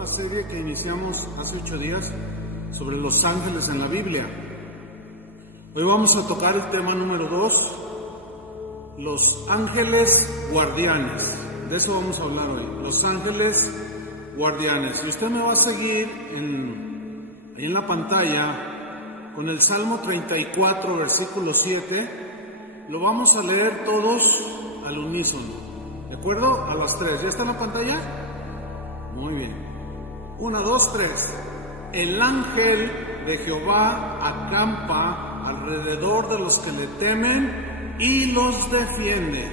la serie que iniciamos hace 8 días sobre los ángeles en la Biblia. Hoy vamos a tocar el tema número 2, los ángeles guardianes. De eso vamos a hablar hoy, los ángeles guardianes. Y usted me va a seguir ahí en la pantalla con el Salmo 34, versículo 7. Lo vamos a leer todos al unísono, ¿de acuerdo? A las 3. ¿Ya está en la pantalla? Muy bien. 1, 2, 3. El ángel de Jehová acampa alrededor de los que le temen y los defiende.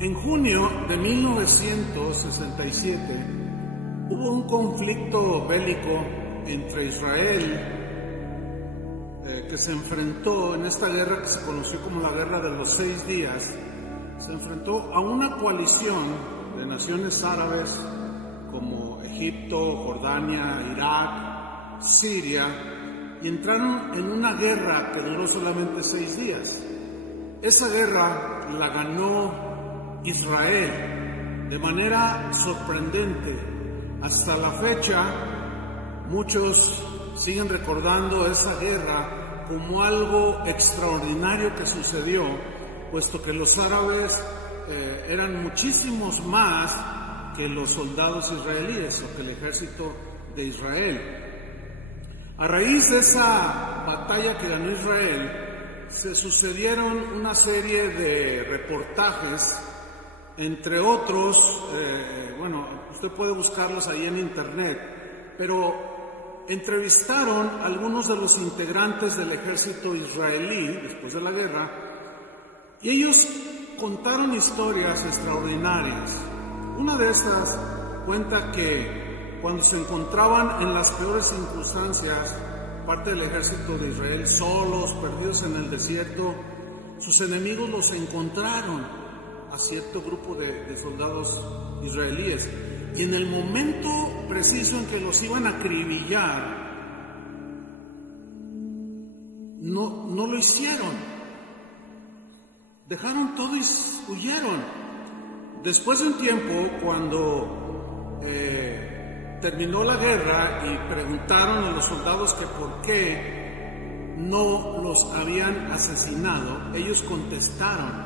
En junio de 1967 hubo un conflicto bélico entre Israel que se enfrentó en esta guerra que se conoció como la Guerra de los 6 días. Se enfrentó a una coalición de naciones árabes como Egipto, Jordania, Irak, Siria, y entraron en una guerra que duró solamente 6 días. Esa guerra la ganó Israel de manera sorprendente. Hasta la fecha, muchos siguen recordando esa guerra como algo extraordinario que sucedió, puesto que los árabes eran muchísimos más que los soldados israelíes o que el ejército de Israel. A raíz de esa batalla que ganó Israel, se sucedieron una serie de reportajes, entre otros, usted puede buscarlos ahí en internet, pero entrevistaron a algunos de los integrantes del ejército israelí después de la guerra, y ellos contaron historias extraordinarias. Una de estas cuenta que cuando se encontraban en las peores circunstancias, parte del ejército de Israel, solos, perdidos en el desierto, sus enemigos los encontraron a cierto grupo de soldados israelíes. Y en el momento preciso en que los iban a acribillar, no lo hicieron. Dejaron todo y huyeron. Después de un tiempo, cuando terminó la guerra y preguntaron a los soldados que por qué no los habían asesinado, ellos contestaron: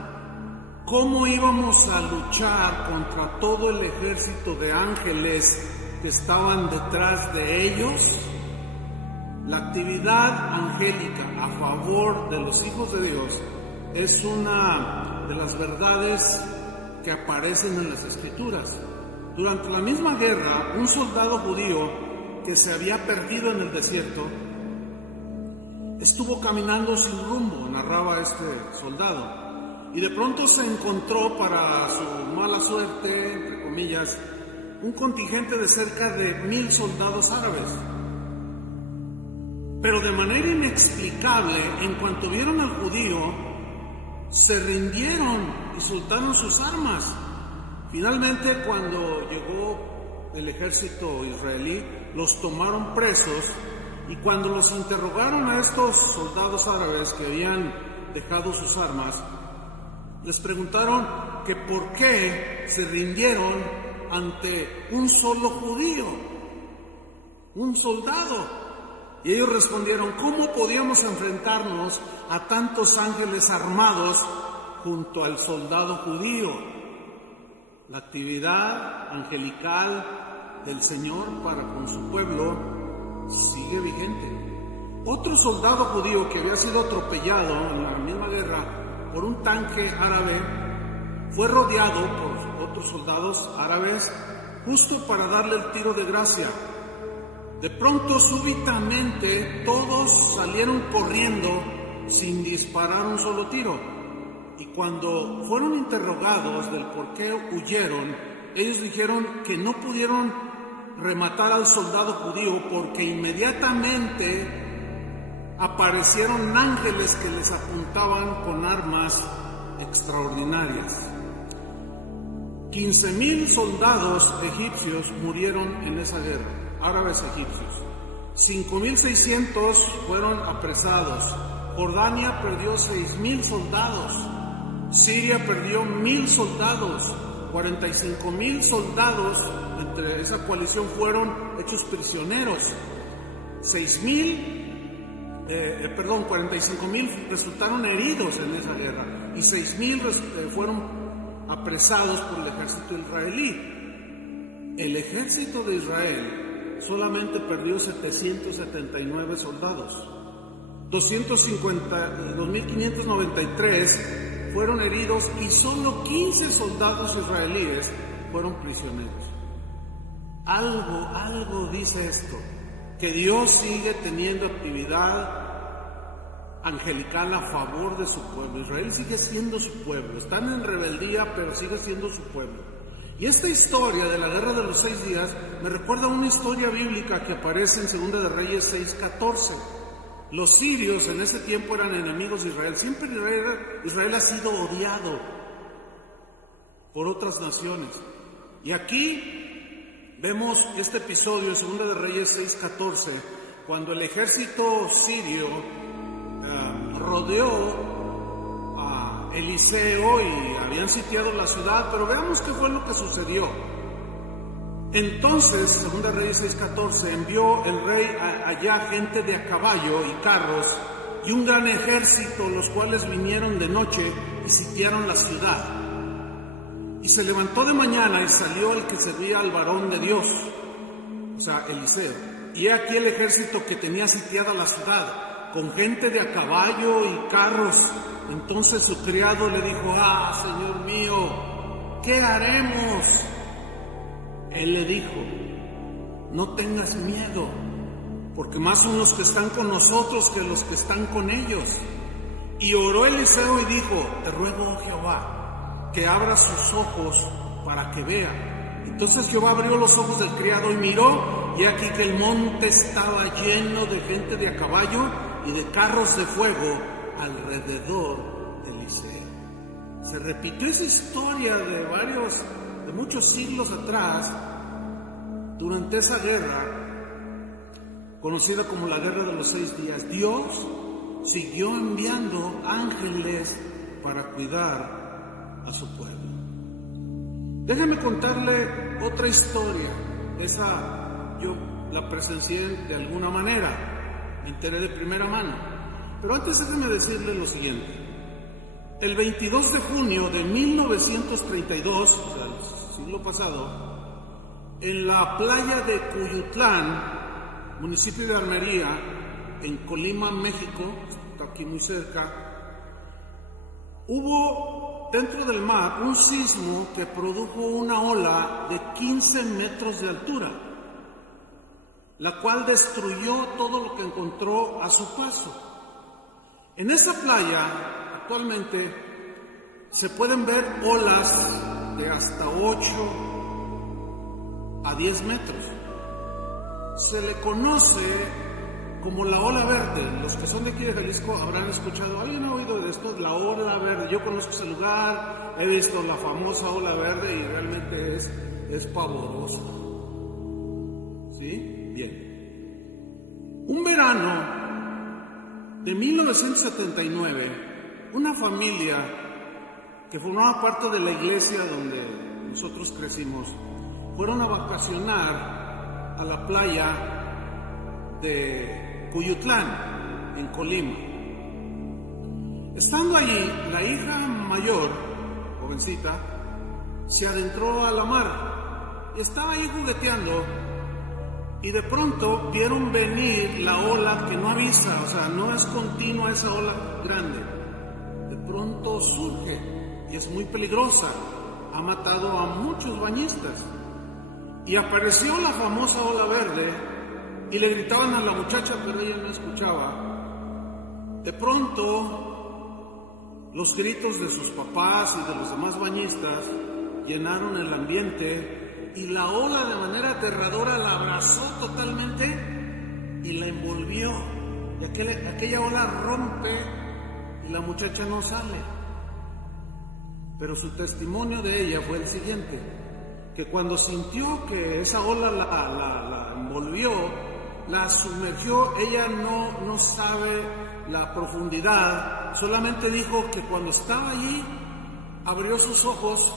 ¿cómo íbamos a luchar contra todo el ejército de ángeles que estaban detrás de ellos? La actividad angélica a favor de los hijos de Dios es una de las verdades que aparecen en las Escrituras. Durante la misma guerra, un soldado judío que se había perdido en el desierto estuvo caminando sin rumbo, narraba este soldado, y de pronto se encontró, para su mala suerte, entre comillas, un contingente de cerca de 1000 soldados árabes. Pero de manera inexplicable, en cuanto vieron al judío, se rindieron y soltaron sus armas. Finalmente, cuando llegó el ejército israelí, los tomaron presos, y cuando los interrogaron a estos soldados árabes que habían dejado sus armas, les preguntaron que por qué se rindieron ante un solo judío, un soldado. Y ellos respondieron: ¿cómo podíamos enfrentarnos a tantos ángeles armados junto al soldado judío? La actividad angelical del Señor para con su pueblo sigue vigente. Otro soldado judío que había sido atropellado en la misma guerra por un tanque árabe fue rodeado por otros soldados árabes justo para darle el tiro de gracia. De pronto, súbitamente, todos salieron corriendo sin disparar un solo tiro. Y cuando fueron interrogados del por qué huyeron, ellos dijeron que no pudieron rematar al soldado judío porque inmediatamente aparecieron ángeles que les apuntaban con armas extraordinarias. 15,000 soldados egipcios murieron en esa guerra, árabes egipcios. 5,600 fueron apresados. Jordania perdió 6,000 soldados. Siria perdió 1,000 soldados. 45,000 soldados entre esa coalición fueron hechos prisioneros. 45,000 resultaron heridos en esa guerra y 6,000 fueron apresados por el ejército israelí. El ejército de Israel solamente perdió 779 soldados. 2,593 fueron heridos y solo 15 soldados israelíes fueron prisioneros. Algo dice esto, que Dios sigue teniendo actividad angelical a favor de su pueblo. Israel sigue siendo su pueblo, están en rebeldía, pero sigue siendo su pueblo. Y esta historia de la guerra de los 6 días me recuerda a una historia bíblica que aparece en 2 de Reyes 6:14. Los sirios en ese tiempo eran enemigos de Israel. Siempre Israel ha sido odiado por otras naciones. Y aquí vemos este episodio, 2 de Reyes 6:14, cuando el ejército sirio rodeó a Eliseo y habían sitiado la ciudad, pero veamos qué fue lo que sucedió. Entonces, 2 Reyes 6:14, envió el rey allá gente de a caballo y carros y un gran ejército, los cuales vinieron de noche y sitiaron la ciudad. Y se levantó de mañana y salió el que servía al varón de Dios, o sea, Eliseo. Y he aquí el ejército que tenía sitiada la ciudad, con gente de a caballo y carros. Entonces su criado le dijo: Señor mío, ¿qué haremos? Él le dijo: no tengas miedo, porque más son los que están con nosotros que los que están con ellos. Y oró Eliseo y dijo: te ruego, oh Jehová, que abra sus ojos para que vea. Entonces Jehová abrió los ojos del criado y miró, y aquí que el monte estaba lleno de gente de a caballo y de carros de fuego alrededor de Eliseo. Se repitió esa historia de muchos siglos atrás, durante esa guerra, conocida como la Guerra de los 6 días. Dios siguió enviando ángeles para cuidar a su pueblo. Déjame contarle otra historia. Esa yo la presencié de alguna manera, me enteré de primera mano. Pero antes déjeme decirle lo siguiente. El 22 de junio de 1932, o sea, el siglo pasado, en la playa de Cuyutlán, municipio de Armería, en Colima, México, está aquí muy cerca, hubo dentro del mar un sismo que produjo una ola de 15 metros de altura, la cual destruyó todo lo que encontró a su paso. En esa playa actualmente se pueden ver olas de hasta 8 a 10 metros. Se le conoce como la ola verde. Los que son de aquí de Jalisco habrán escuchado, ¿alguien ha oído de esto? La ola verde. Yo conozco ese lugar, he visto la famosa ola verde y realmente es pavoroso. ¿Sí? Bien. Un verano de 1979, una familia que formaba parte de la iglesia donde nosotros crecimos, fueron a vacacionar a la playa de Cuyutlán, en Colima. Estando allí, la hija mayor, jovencita, se adentró a la mar y estaba ahí jugueteando, y de pronto vieron venir la ola que no avisa, o sea, no es continua esa ola grande. De pronto surge y es muy peligrosa, ha matado a muchos bañistas. Y apareció la famosa ola verde y le gritaban a la muchacha, pero ella no escuchaba. De pronto, los gritos de sus papás y de los demás bañistas llenaron el ambiente y la ola, de manera aterradora, la abrazó totalmente y la envolvió. Y aquella ola rompe y la muchacha no sale. Pero su testimonio de ella fue el siguiente: que cuando sintió que esa ola la envolvió, la sumergió, ella no sabe la profundidad, solamente dijo que cuando estaba allí, abrió sus ojos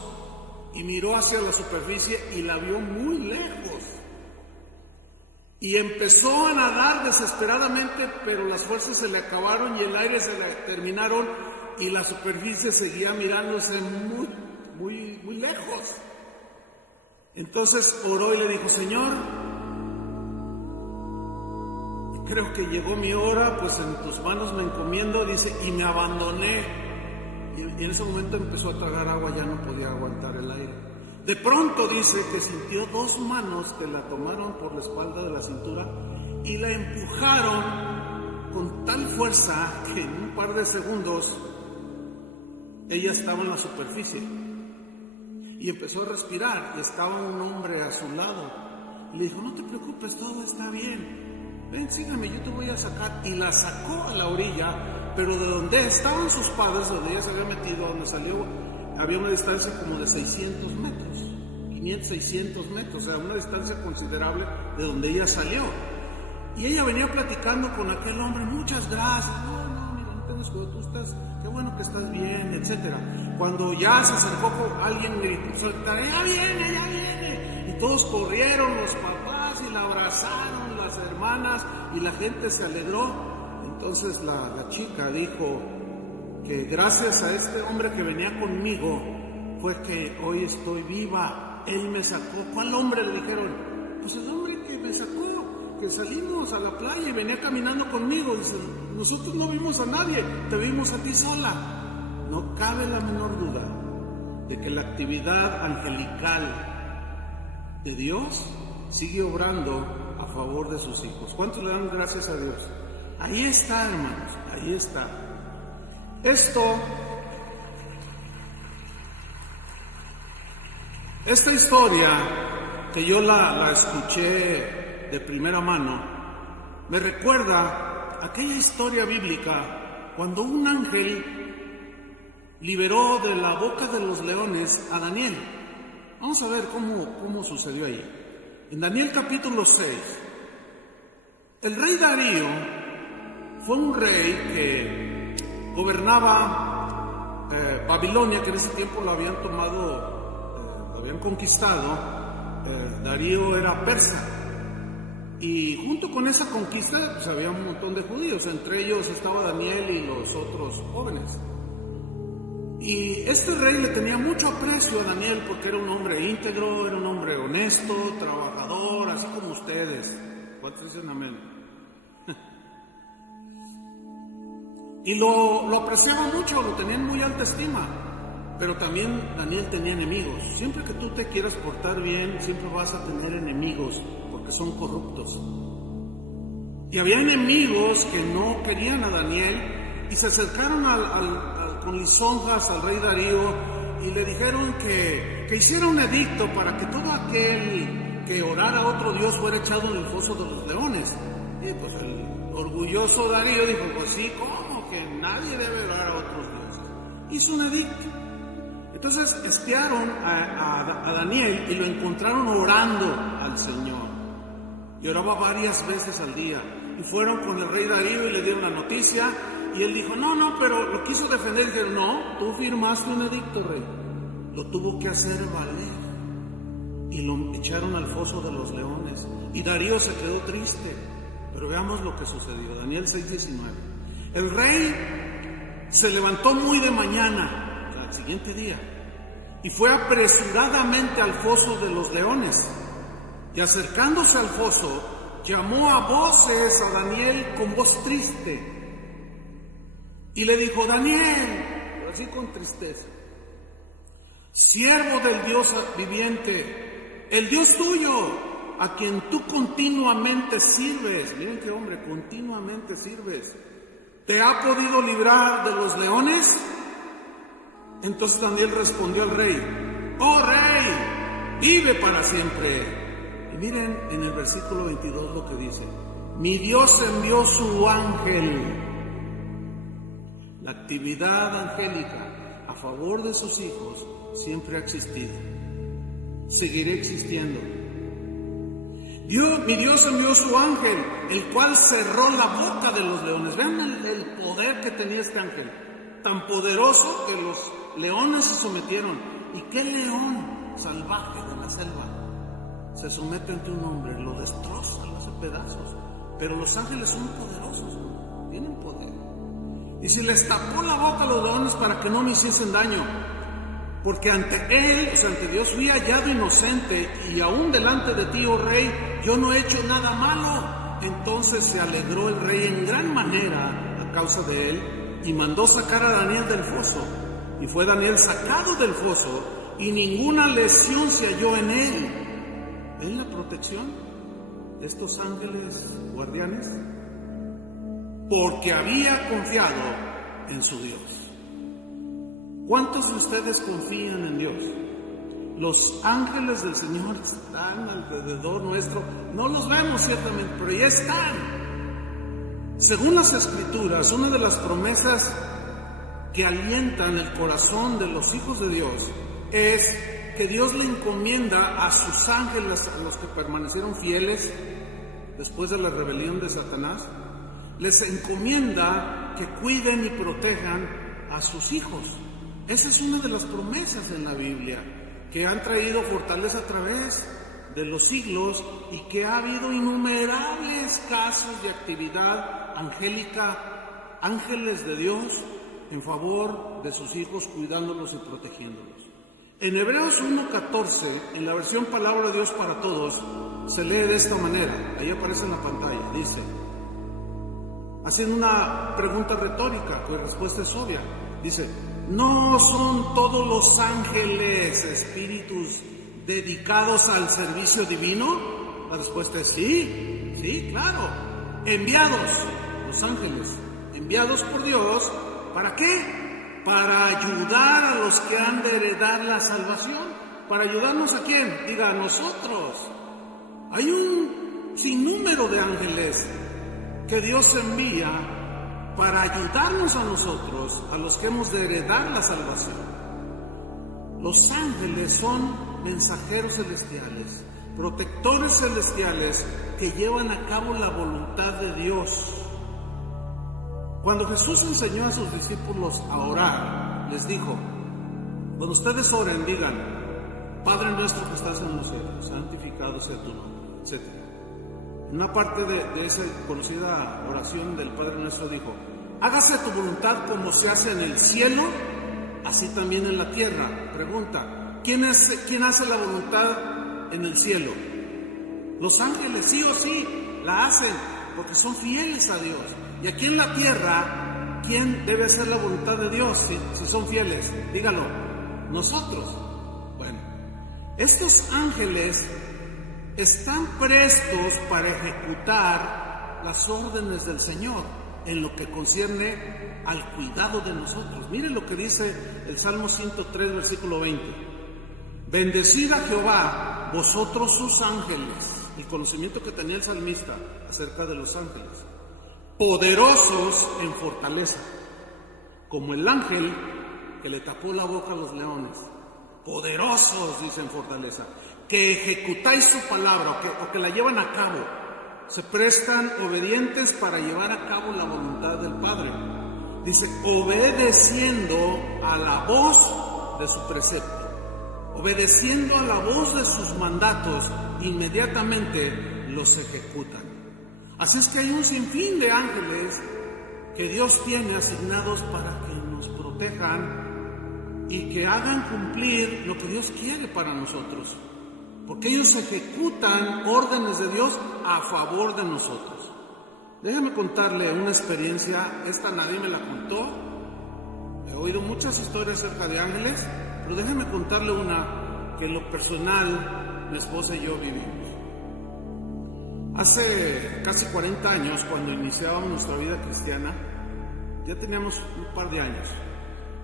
y miró hacia la superficie y la vio muy lejos. Y empezó a nadar desesperadamente, pero las fuerzas se le acabaron y el aire se le terminaron y la superficie seguía mirándose muy lejos. Entonces oró y le dijo: Señor, creo que llegó mi hora, pues en tus manos me encomiendo, dice, y me abandoné. Y en ese momento empezó a tragar agua, ya no podía aguantar el aire. De pronto dice que sintió dos manos que la tomaron por la espalda de la cintura y la empujaron con tal fuerza que en un par de segundos ella estaba en la superficie y empezó a respirar, y estaba un hombre a su lado. Le dijo: no te preocupes, todo está bien, ven, sígueme, yo te voy a sacar. Y la sacó a la orilla, pero de donde estaban sus padres, donde ella se había metido, donde salió, había una distancia como de 600 metros, 500, 600 metros, o sea, una distancia considerable de donde ella salió. Y ella venía platicando con aquel hombre: muchas gracias, no, mira, no tengas cuidado, tú estás, qué bueno que estás bien, etcétera. Cuando ya se acercó, alguien gritó: ¡ya viene! Y todos corrieron, los papás, y la abrazaron, las hermanas, y la gente se alegró. Entonces la chica dijo que gracias a este hombre que venía conmigo fue que hoy estoy viva. Él me sacó. ¿Cuál hombre? Le dijeron. Pues el hombre que me sacó, que salimos a la playa y venía caminando conmigo. Dice: nosotros no vimos a nadie, te vimos a ti sola. No cabe la menor duda de que la actividad angelical de Dios sigue obrando a favor de sus hijos. ¿Cuántos le dan gracias a Dios? Ahí está, hermanos, ahí está. Esta historia, que yo la escuché de primera mano, me recuerda aquella historia bíblica cuando un ángel liberó de la boca de los leones a Daniel. Vamos a ver cómo sucedió ahí. En Daniel capítulo 6, el rey Darío fue un rey que gobernaba Babilonia, que en ese tiempo lo habían tomado, lo habían conquistado. Darío era persa, y junto con esa conquista pues había un montón de judíos, entre ellos estaba Daniel y los otros jóvenes. Y este rey le tenía mucho aprecio a Daniel porque era un hombre íntegro, era un hombre honesto, trabajador, así como ustedes. ¿Cuántos dicen amén? Y lo apreciaba mucho, lo tenía en muy alta estima. Pero también Daniel tenía enemigos. Siempre que tú te quieras portar bien, siempre vas a tener enemigos, porque son corruptos. Y había enemigos que no querían a Daniel y se acercaron con lisonjas al rey Darío y le dijeron que hiciera un edicto para que todo aquel que orara a otro dios fuera echado en el foso de los leones. Y pues el orgulloso Darío dijo: pues sí, ¿cómo que nadie debe orar a otros dioses? Hizo un edicto. Entonces espiaron a Daniel y lo encontraron orando al Señor. Y oraba varias veces al día. Y fueron con el rey Darío y le dieron la noticia. Y él dijo: no, pero lo quiso defender. Y dijeron: no, tú firmaste un edicto, rey. Lo tuvo que hacer valer. Y lo echaron al foso de los leones. Y Darío se quedó triste. Pero veamos lo que sucedió. Daniel 6:19. El rey se levantó muy de mañana, o sea, el siguiente día, y fue apresuradamente al foso de los leones. Y acercándose al foso, llamó a voces a Daniel con voz triste. Y le dijo: Daniel, así con tristeza, siervo del Dios viviente, el Dios tuyo, a quien tú continuamente sirves. Miren qué hombre, continuamente sirves. ¿Te ha podido librar de los leones? Entonces Daniel respondió al rey: oh rey, vive para siempre. Y miren en el versículo 22 lo que dice: mi Dios envió su ángel. La actividad angélica a favor de sus hijos siempre ha existido, seguirá existiendo. Mi Dios envió su ángel, el cual cerró la boca de los leones. Vean el poder que tenía este ángel, tan poderoso que los leones se sometieron. ¿Y qué león salvaje de la selva se somete ante un hombre, lo destroza, lo hace pedazos. Pero los ángeles son poderosos, tienen poder. Y si les tapó la boca a los leones para que no me hiciesen daño, porque ante él, o sea, ante Dios, fui hallado inocente, y aún delante de ti, oh rey, yo no he hecho nada malo. Entonces se alegró el rey en gran manera a causa de él, y mandó sacar a Daniel del foso. Y fue Daniel sacado del foso, y ninguna lesión se halló en él. ¿Ven la protección de estos ángeles guardianes? Porque había confiado en su Dios. ¿Cuántos de ustedes confían en Dios? Los ángeles del Señor están alrededor nuestro. No los vemos ciertamente, pero ya están. Según las Escrituras, una de las promesas que alientan el corazón de los hijos de Dios es que Dios le encomienda a sus ángeles, a los que permanecieron fieles después de la rebelión de Satanás, les encomienda que cuiden y protejan a sus hijos. Esa es una de las promesas en la Biblia, que han traído fortaleza a través de los siglos, y que ha habido innumerables casos de actividad angélica, ángeles de Dios en favor de sus hijos, cuidándolos y protegiéndolos. En Hebreos 1:14, en la versión Palabra de Dios para Todos, se lee de esta manera. Ahí aparece en la pantalla, dice, haciendo una pregunta retórica, cuya respuesta es obvia. Dice, ¿no son todos los ángeles espíritus dedicados al servicio divino? La respuesta es sí, sí, claro. Enviados, los ángeles, enviados por Dios, ¿para qué? Para ayudar a los que han de heredar la salvación. ¿Para ayudarnos a quién? Diga, a nosotros. Hay un sinnúmero de ángeles que Dios envía para ayudarnos a nosotros, a los que hemos de heredar la salvación. Los ángeles son mensajeros celestiales, protectores celestiales que llevan a cabo la voluntad de Dios. Cuando Jesús enseñó a sus discípulos a orar, les dijo, cuando ustedes oren, digan, Padre nuestro que estás en los cielos, santificado sea tu nombre, etc. Una parte de esa conocida oración del Padre Nuestro dijo, hágase tu voluntad como se hace en el cielo, así también en la tierra. Pregunta, ¿quién hace la voluntad en el cielo? Los ángeles, sí o sí, la hacen, porque son fieles a Dios. Y aquí en la tierra, ¿quién debe hacer la voluntad de Dios si son fieles? Dígalo, nosotros. Bueno, estos ángeles están prestos para ejecutar las órdenes del Señor en lo que concierne al cuidado de nosotros. Miren lo que dice el Salmo 103, versículo 20. Bendecid a Jehová, vosotros sus ángeles. El conocimiento que tenía el salmista acerca de los ángeles. Poderosos en fortaleza, como el ángel que le tapó la boca a los leones. Poderosos, dice, en fortaleza, que ejecutáis su palabra o que la llevan a cabo, se prestan obedientes para llevar a cabo la voluntad del Padre. Dice, obedeciendo a la voz de su precepto, obedeciendo a la voz de sus mandatos, inmediatamente los ejecutan. Así es que hay un sinfín de ángeles que Dios tiene asignados para que nos protejan y que hagan cumplir lo que Dios quiere para nosotros, porque ellos ejecutan órdenes de Dios a favor de nosotros. Déjeme contarle una experiencia, esta nadie me la contó, he oído muchas historias acerca de ángeles, pero déjeme contarle una que en lo personal mi esposa y yo vivimos. Hace casi 40 años, cuando iniciábamos nuestra vida cristiana, ya teníamos un par de años,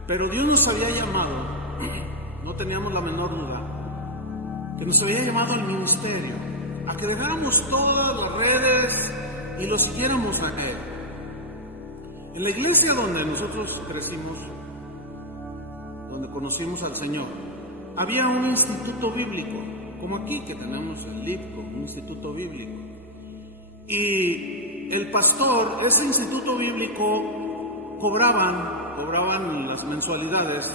pero Dios nos había llamado, no teníamos la menor duda, que nos había llamado al ministerio, a que dejáramos todas las redes y lo siguiéramos a Él. En la iglesia donde nosotros crecimos, donde conocimos al Señor, había un instituto bíblico, como aquí que tenemos el LIPCO, un instituto bíblico. Y el pastor, ese instituto bíblico, cobraban las mensualidades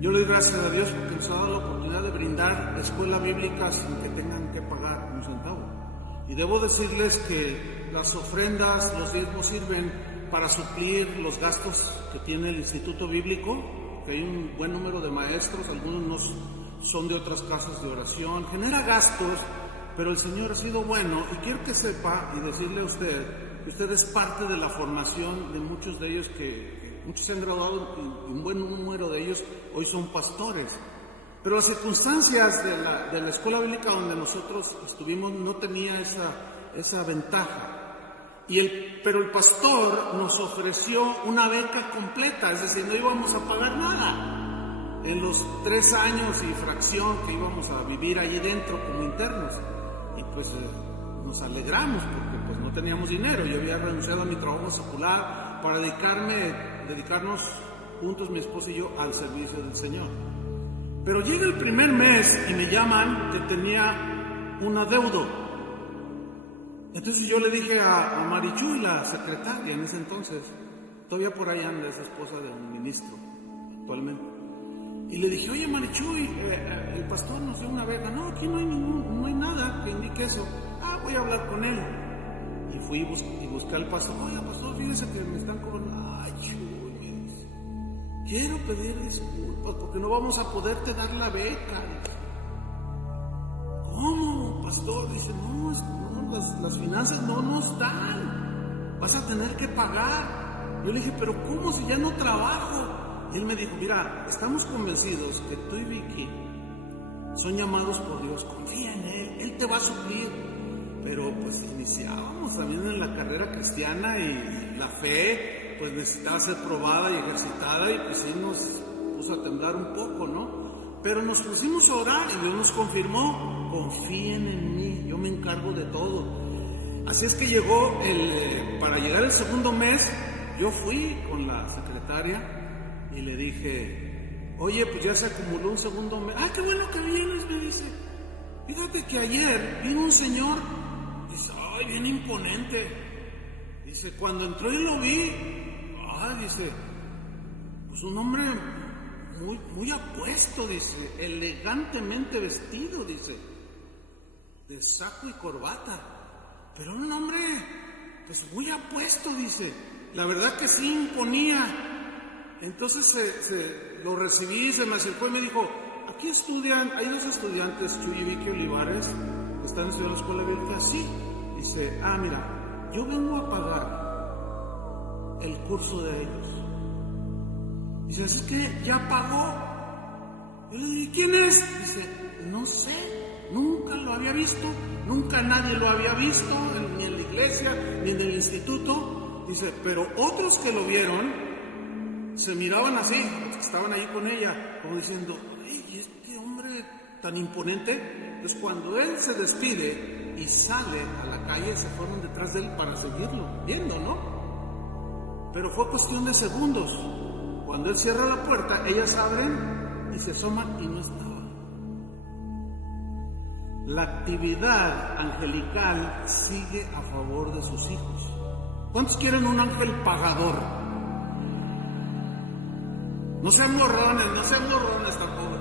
Yo le doy gracias a Dios porque nos ha dado la oportunidad de brindar escuela bíblica sin que tengan que pagar un centavo. Y debo decirles que las ofrendas, los diezmos sirven para suplir los gastos que tiene el Instituto Bíblico, que hay un buen número de maestros, algunos son de otras casas de oración, genera gastos, pero el Señor ha sido bueno y quiero que sepa y decirle a usted que usted es parte de la formación de muchos de ellos que muchos se han graduado y un buen número de ellos hoy son pastores. Pero las circunstancias de la escuela bíblica donde nosotros estuvimos no tenía esa ventaja. Pero el pastor nos ofreció una beca completa, es decir, no íbamos a pagar nada en los 3 años y fracción que íbamos a vivir allí dentro como internos. Y pues nos alegramos porque pues no teníamos dinero. Yo había renunciado a mi trabajo secular para dedicarnos juntos, mi esposa y yo, al servicio del Señor. Pero llega el primer mes y me llaman que tenía un adeudo. Entonces yo le dije a Marichuy, la secretaria en ese entonces, todavía por ahí anda, es esposa de un ministro actualmente, y le dije, oye Marichuy, el pastor nos dio una beca. No, aquí no hay nada que indique eso. Voy a hablar con él. Y fui y busqué al pastor. Oye pastor, fíjese que me están cobrando. Ay, Chuy, quiero pedir disculpas porque no vamos a poderte dar la beca. ¿Cómo, pastor? Dice, no, las finanzas no nos dan, vas a tener que pagar. Yo le dije, pero ¿cómo si ya no trabajo? Y él me dijo, mira, estamos convencidos que tú y Vicky son llamados por Dios, confía en Él te va a suplir. Pero pues iniciábamos también en la carrera cristiana y la fe pues necesitaba ser probada y ejercitada y pues sí nos puso a temblar un poco, ¿no? Pero nos pusimos a orar y Dios nos confirmó, confíen en mí, yo me encargo de todo. Así es que llegó para llegar el segundo mes, yo fui con la secretaria y le dije, oye, pues ya se acumuló un segundo mes. ¡Ay, qué bueno que vienes! Me dice, fíjate que ayer vino un señor, dice, ¡ay, bien imponente! Dice, cuando entró y lo vi, dice, pues un hombre muy apuesto, dice, elegantemente vestido, dice, de saco y corbata, pero un hombre pues muy apuesto, dice, la verdad que sí imponía. Entonces lo recibí, se me acercó y me dijo, aquí estudian, hay 2 estudiantes, Chuy y Vicky Olivares, que están estudiando la escuela bíblica. Sí, dice, mira, yo vengo a pagar el curso de ellos. Dice, ¿es que ya pagó? Yo le dije, ¿quién es? Dice, no sé, nunca lo había visto, nunca nadie lo había visto, ni en la iglesia, ni en el instituto. Dice, pero otros que lo vieron, se miraban así, estaban ahí con ella, como diciendo, ¡ay, este hombre tan imponente! Entonces cuando él se despide y sale a la calle, se fueron detrás de él para seguirlo, viendo, ¿no? Pero fue cuestión de segundos. Cuando él cierra la puerta, ellas abren y se asoman y no estaba. La actividad angelical sigue a favor de sus hijos. ¿Cuántos quieren un ángel pagador? No sean morrones tampoco.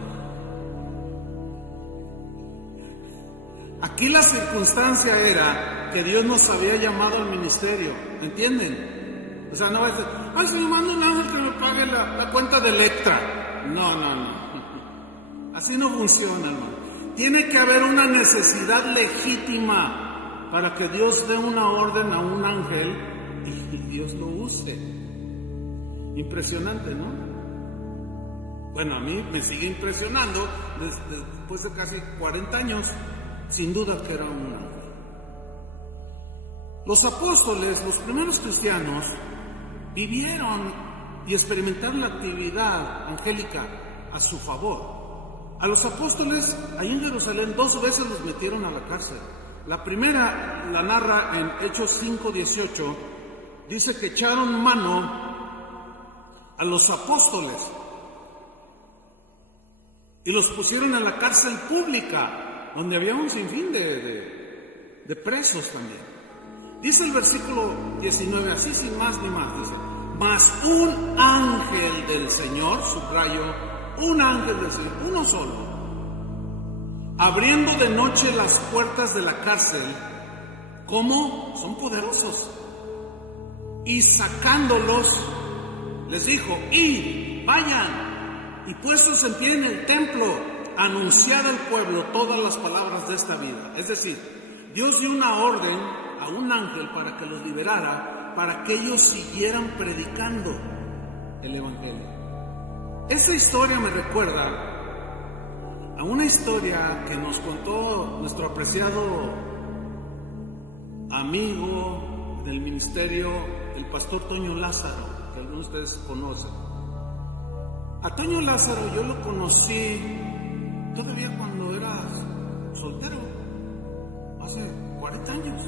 Aquí la circunstancia era que Dios nos había llamado al ministerio, ¿entienden? O sea, no va a decir, ay, si me manda un ángel que me pague la cuenta de Electra. No. Así no funciona, hermano. Tiene que haber una necesidad legítima para que Dios dé una orden a un ángel y Dios lo use. Impresionante, ¿no? Bueno, a mí me sigue impresionando después de casi 40 años, sin duda que era un ángel. Los apóstoles, los primeros cristianos, vivieron y experimentaron la actividad angélica a su favor. A los apóstoles, ahí en Jerusalén, 2 veces los metieron a la cárcel. La primera la narra en Hechos 5:18, dice que echaron mano a los apóstoles y los pusieron en la cárcel pública, donde había un sinfín de presos también. Dice el versículo 19, así sin más ni más, dice, mas un ángel del Señor, subrayo, un ángel del Señor, uno solo, abriendo de noche las puertas de la cárcel. ¿Cómo? Son poderosos. Y sacándolos, les dijo: id, vayan, y puestos en pie en el templo, anunciad al pueblo todas las palabras de esta vida. Es decir, Dios dio una orden a un ángel para que los liberara, para que ellos siguieran predicando el evangelio. Esta historia me recuerda a una historia que nos contó nuestro apreciado amigo del ministerio, el pastor Toño Lázaro, que algunos de ustedes conocen. A Toño Lázaro yo lo conocí todavía cuando era soltero, hace 40 años,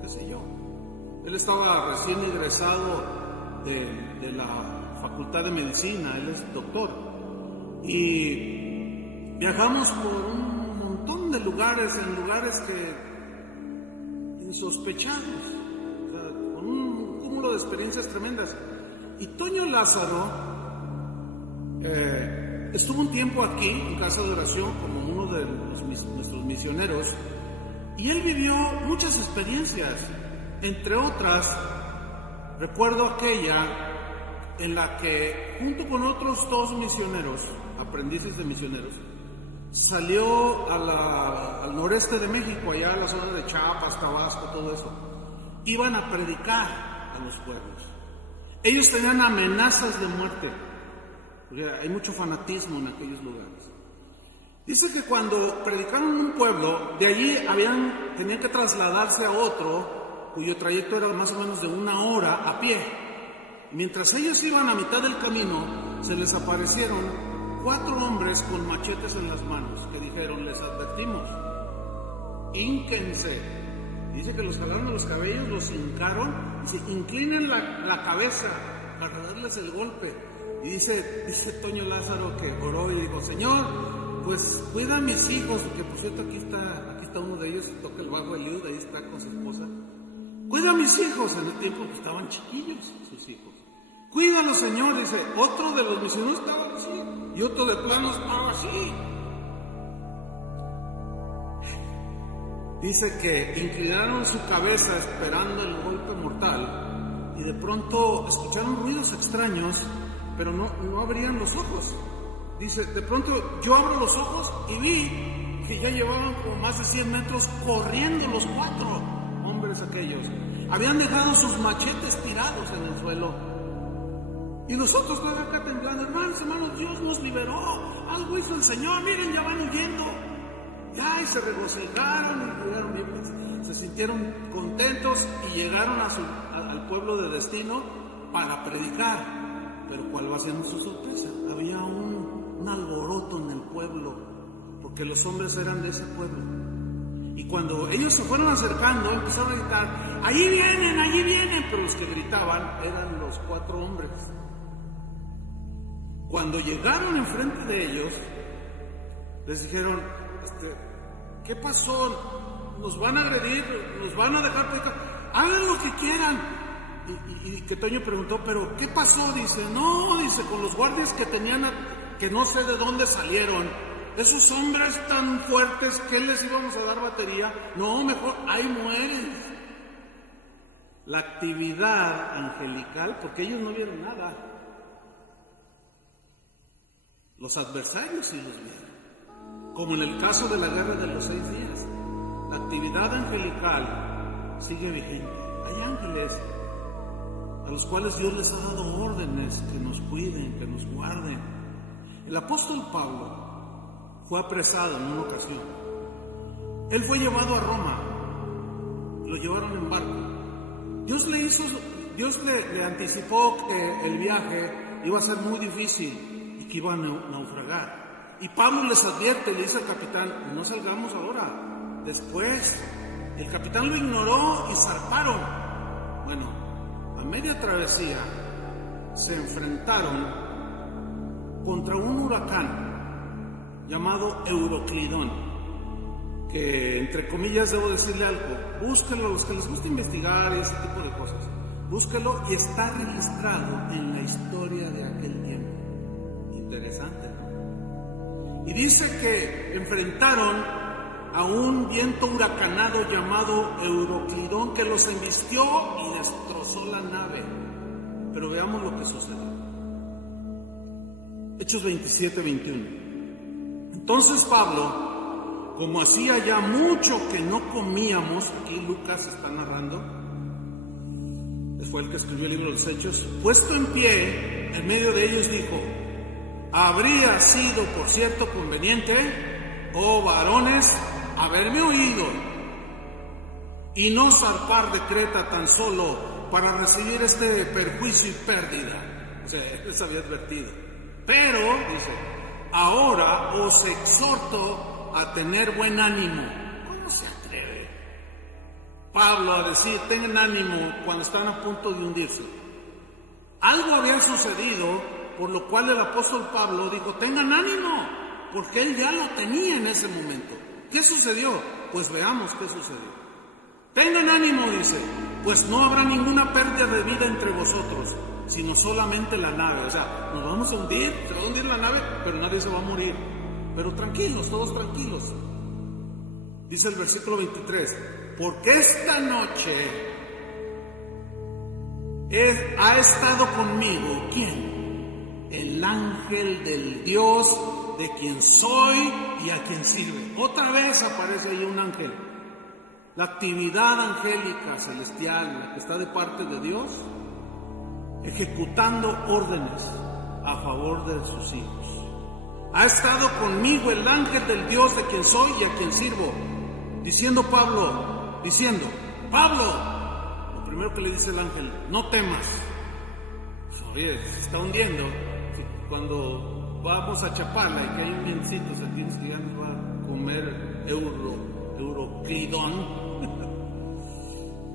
qué sé yo. Él estaba recién egresado de la Facultad de Medicina, él es doctor, y viajamos por un montón de lugares, en lugares que insospechados, o sea, con un cúmulo de experiencias tremendas. Y Toño Lázaro estuvo un tiempo aquí en Casa de Oración como uno de nuestros misioneros, y él vivió muchas experiencias. Entre otras, recuerdo aquella en la que, junto con otros 2 misioneros, aprendices de misioneros, salió al noreste de México, allá a la zona de Chiapas, Tabasco, todo eso. Iban a predicar a los pueblos. Ellos tenían amenazas de muerte, porque hay mucho fanatismo en aquellos lugares. Dice que cuando predicaron en un pueblo, de allí tenían que trasladarse a otro, cuyo trayecto era más o menos de 1 hora a pie. Mientras ellos iban a mitad del camino, se les aparecieron 4 hombres con machetes en las manos, que dijeron: les advertimos, hínquense. Dice que los jalaron de los cabellos, los hincaron, dice: inclinen la cabeza para darles el golpe. Y dice Toño Lázaro que oró y dijo: Señor, pues cuida a mis hijos, que por cierto aquí está uno de ellos, toca el bajo Eliud, ahí está con su esposa. Cuida a mis hijos, en el tiempo que estaban chiquillos sus hijos. Cuídalos, Señor, dice. Otro de los misioneros estaba así, y otro de plano estaba así. Dice que inclinaron su cabeza esperando el golpe mortal, y de pronto escucharon ruidos extraños, pero no abrían los ojos. Dice: de pronto yo abro los ojos y vi que ya llevaban como más de 100 metros corriendo los 4 hombres aquellos. Habían dejado sus machetes tirados en el suelo. Y nosotros todavía acá temblando: hermanos, Dios nos liberó, algo hizo el Señor, miren, ya van huyendo. Ya, y se regocijaron y llegaron bien, se sintieron contentos y llegaron al pueblo de destino para predicar. Pero ¿cuál va siendo su sorpresa? Había un alboroto en el pueblo, porque los hombres eran de ese pueblo. Y cuando ellos se fueron acercando, empezaron a gritar: allí vienen, pero los que gritaban eran los 4 hombres. Cuando llegaron enfrente de ellos, les dijeron: ¿qué pasó? ¿Nos van a agredir? ¿Nos van a dejar predicar? Hagan lo que quieran. Y que Toño preguntó: ¿pero qué pasó? Dice: no, dice, con los guardias que tenían, que no sé de dónde salieron, esos hombres tan fuertes, ¿qué les íbamos a dar batería? No, mejor ahí mueren. La actividad angelical, porque ellos no vieron nada, los adversarios sí los vieron, como en el caso de la guerra de los 6 días. La actividad angelical sigue vigente. Hay ángeles a los cuales Dios les ha dado órdenes que nos cuiden, que nos guarden. El apóstol Pablo fue apresado en una ocasión. Él fue llevado a Roma, lo llevaron en barco. Dios le anticipó que el viaje iba a ser muy difícil y que iba a naufragar. Y Pablo les advierte, le dice al capitán: no salgamos ahora, después. El capitán lo ignoró y zarparon. Bueno, a media travesía se enfrentaron contra un huracán llamado Euroclidón, que, entre comillas, debo decirle algo: búsquelo, a los que les gusta investigar y ese tipo de cosas, búsquelo, y está registrado en la historia de aquel tiempo. Interesante, ¿no? Y dice que enfrentaron a un viento huracanado llamado Euroclidón que los embistió y destrozó la nave. Pero veamos lo que sucedió. Hechos 27-21. Entonces Pablo, como hacía ya mucho que no comíamos, aquí Lucas está narrando, fue el que escribió el libro de los Hechos, puesto en pie, en medio de ellos dijo: habría sido, por cierto, conveniente, oh varones, haberme oído y no zarpar de Creta tan solo para recibir este perjuicio y pérdida. O sea, les había advertido. Pero, dice, ahora os exhorto a tener buen ánimo. ¿Cómo se atreve Pablo a decir tengan ánimo cuando están a punto de hundirse? Algo había sucedido, por lo cual el apóstol Pablo dijo tengan ánimo, porque él ya lo tenía en ese momento. ¿Qué sucedió? Pues veamos qué sucedió. Tengan ánimo, dice, pues no habrá ninguna pérdida de vida entre vosotros, sino solamente la nave. O sea, nos vamos a hundir, se va a hundir la nave, pero nadie se va a morir. Pero tranquilos, todos tranquilos. Dice el versículo 23, porque esta noche ha estado conmigo, ¿quién? El ángel del Dios de quien soy y a quien sirve. Otra vez aparece ahí un ángel. La actividad angélica celestial, la que está de parte de Dios, ejecutando órdenes a favor de sus hijos. Ha estado conmigo el ángel del Dios de quien soy y a quien sirvo. Diciendo Pablo, lo primero que le dice el ángel, no temas. Oye, se está hundiendo. Cuando vamos a Chapala y que hay un viencito, se piensa que ya nos va a comer Euroclidón.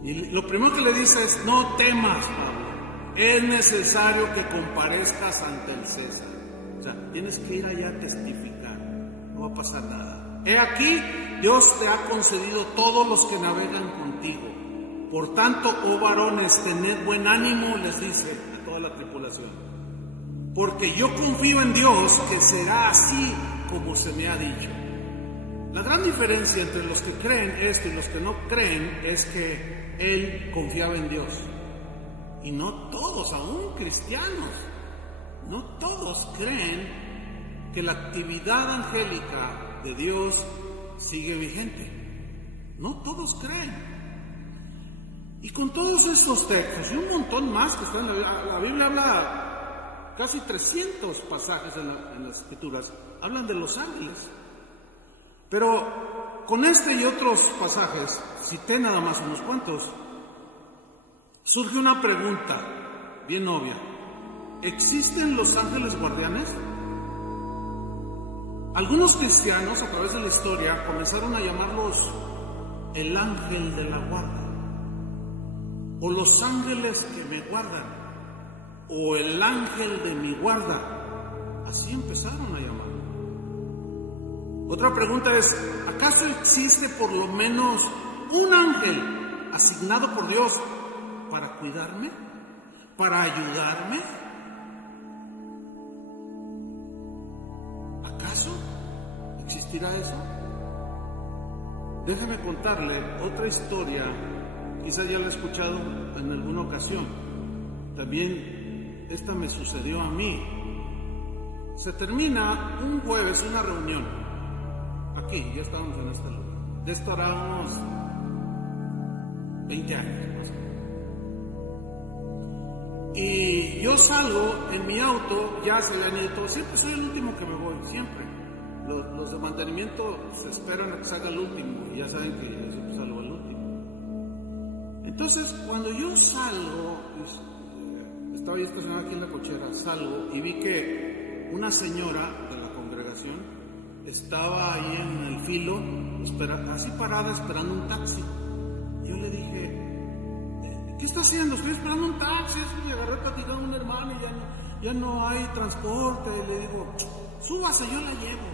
Y lo primero que le dice es, no temas, Pablo. Es necesario que comparezcas ante el César. O sea, tienes que ir allá a testificar. No va a pasar nada. He aquí, Dios te ha concedido todos los que navegan contigo. Por tanto, oh varones, tened buen ánimo, les dice a toda la tripulación. Porque yo confío en Dios que será así como se me ha dicho. La gran diferencia entre los que creen esto y los que no creen es que él confiaba en Dios. Y no todos, aún cristianos, no todos creen que la actividad angélica de Dios sigue vigente. No todos creen. Y con todos estos textos y un montón más que están en la Biblia habla casi 300 pasajes en las Escrituras, hablan de los ángeles. Pero con este y otros pasajes, cité nada más unos cuantos, surge una pregunta bien obvia. ¿Existen los ángeles guardianes? Algunos cristianos a través de la historia comenzaron a llamarlos el ángel de la guarda, o los ángeles que me guardan, o el ángel de mi guarda. Así empezaron a llamarlo. Otra pregunta es, ¿acaso existe por lo menos un ángel asignado por Dios para cuidarme? ¿Para ayudarme? ¿Acaso existirá eso? Déjame contarle otra historia, quizás ya la he escuchado en alguna ocasión. También esta me sucedió a mí. Se termina un jueves una reunión. Aquí, ya estábamos en este lugar. De esto hará unos 20 años más o menos. Y yo salgo en mi auto, ya se le han ido, siempre soy el último que me voy, siempre. Los de mantenimiento se esperan a que salga el último, y ya saben que yo siempre salgo el último. Entonces, cuando yo salgo, estaba yo estacionado aquí en la cochera, salgo y vi que una señora de la congregación estaba ahí en el filo, así parada, esperando un taxi. Yo le dije, ¿qué está haciendo? Estoy esperando un taxi. Me agarré a platicar a un hermano y ya no hay transporte. Y le digo, súbase, yo la llevo.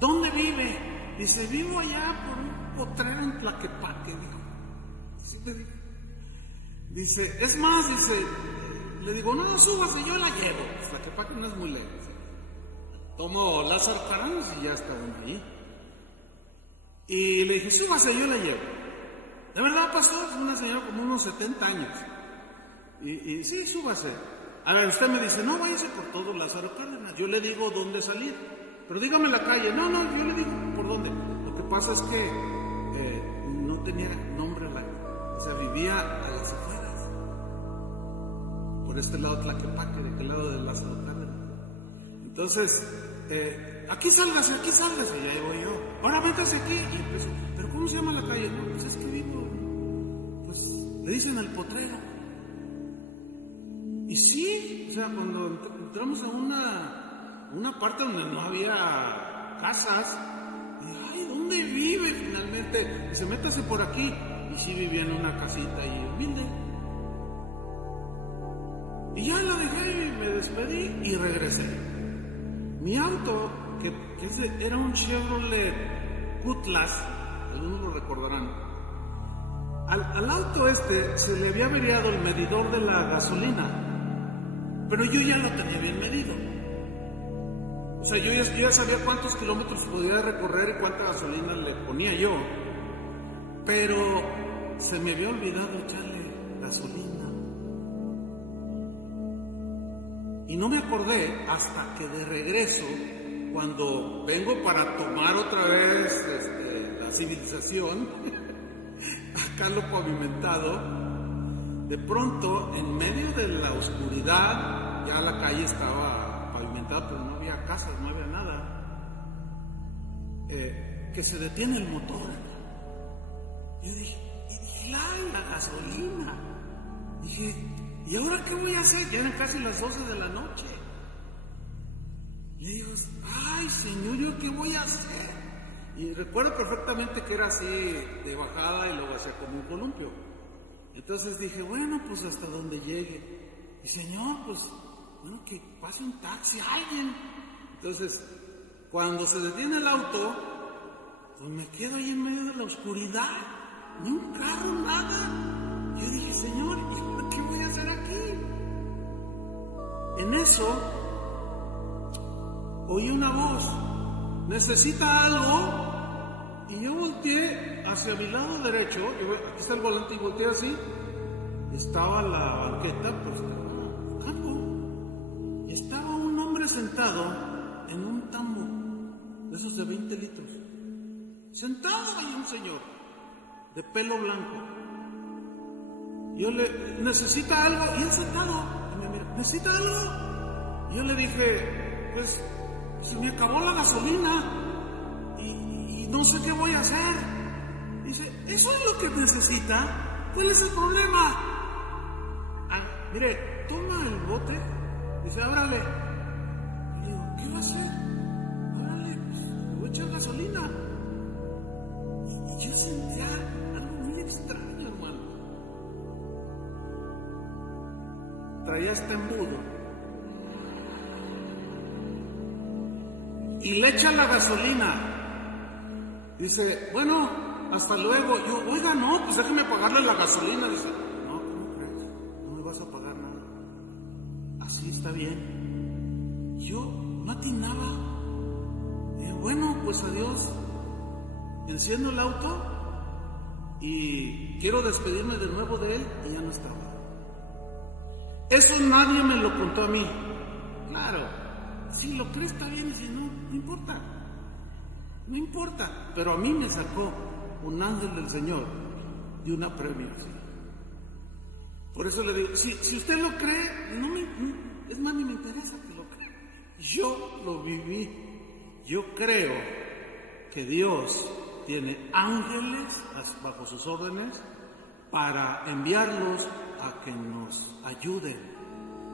¿Dónde vive? Dice, vivo allá por un potrero en Tlaquepaque. Dijo, sí me dijo. Dice, es más, dice, le digo, no, súbase, yo la llevo. Tlaquepaque no es muy lejos. Tomo Lázaro Cárdenas y ya estaban ahí. Y le dije, súbase, yo le llevo. De verdad, pastor, es una señora como unos 70 años. Y sí, súbase. A ver, usted me dice, no, váyase por todo Lázaro Cárdenas. Yo le digo dónde salir. Pero dígame la calle. No, yo le digo por dónde. Lo que pasa es que no tenía nombre o sea, vivía a las afueras. Por este lado Tlaquepaque, de aquel lado de Lázaro Cárdenas. Entonces, aquí sálgase, y ahí voy yo. Ahora métase aquí. Y empiezo, ¿pero cómo se llama la calle? No, pues es que vivo, pues le dicen El Potrero. Y sí, o sea, cuando entramos a una parte donde no había casas, dije, ay, ¿dónde vive finalmente? Dice, métase por aquí. Y sí vivía en una casita ahí humilde. Y ya la dejé y me despedí y regresé. Mi auto, que era un Chevrolet Cutlass, algunos lo recordarán. Al auto se le había averiado el medidor de la gasolina, pero yo ya lo tenía bien medido. O sea, yo ya sabía cuántos kilómetros podía recorrer y cuánta gasolina le ponía yo, pero se me había olvidado echarle gasolina. Y no me acordé hasta que de regreso, cuando vengo para tomar otra vez la civilización, acá lo pavimentado, de pronto, en medio de la oscuridad, ya la calle estaba pavimentada, pero no había casas, no había nada, que se detiene el motor. Yo dije, la gasolina. Dije, ¿y ahora qué voy a hacer? Ya eran casi las 12 de la noche. Y digo, ay, Señor, ¿yo qué voy a hacer? Y recuerdo perfectamente que era así de bajada y luego hacía como un columpio. Entonces dije, bueno, pues hasta donde llegue. Y Señor, pues, bueno, que pase un taxi, alguien. Entonces, cuando se detiene el auto, pues me quedo ahí en medio de la oscuridad. Ni un carro, nada. Yo dije, Señor, ¿qué voy a hacer aquí? En eso, oí una voz, ¿necesita algo? Y yo volteé hacia mi lado derecho, aquí está el volante, y volteé así. Estaba la banqueta, pues estaba campo. Y estaba un hombre sentado en un tambo, de esos de 20 litros. Sentado ahí un señor, de pelo blanco. Yo ¿necesita algo? Y él sentado, y me mira, ¿necesita algo? Y yo le dije, pues, se me acabó la gasolina y no sé qué voy a hacer. Dice, ¿eso es lo que necesita? ¿Cuál es el problema? Mire, toma el bote. Dice, ábrale. Y digo, ¿qué va a hacer? Ábrale, pues, le voy a echar gasolina. Y yo sentía algo muy extraño, hermano. Traía este embudo y le echa la gasolina. Dice, bueno, hasta luego. Yo, oiga, no, pues déjeme pagarle la gasolina. Dice, no, ¿cómo crees? No me vas a pagar nada. Así está bien. Yo no atinaba. Bueno, pues adiós. Enciendo el auto y quiero despedirme de nuevo de él y ya no estaba. Eso nadie me lo contó a mí. Claro, si lo crees está bien y si no, no importa. No importa, pero a mí me sacó un ángel del Señor de una premiación. Por eso le digo, si usted lo cree, es más, ni me interesa que lo crea. Yo lo viví. Yo creo que Dios tiene ángeles bajo sus órdenes para enviarlos a que nos ayuden,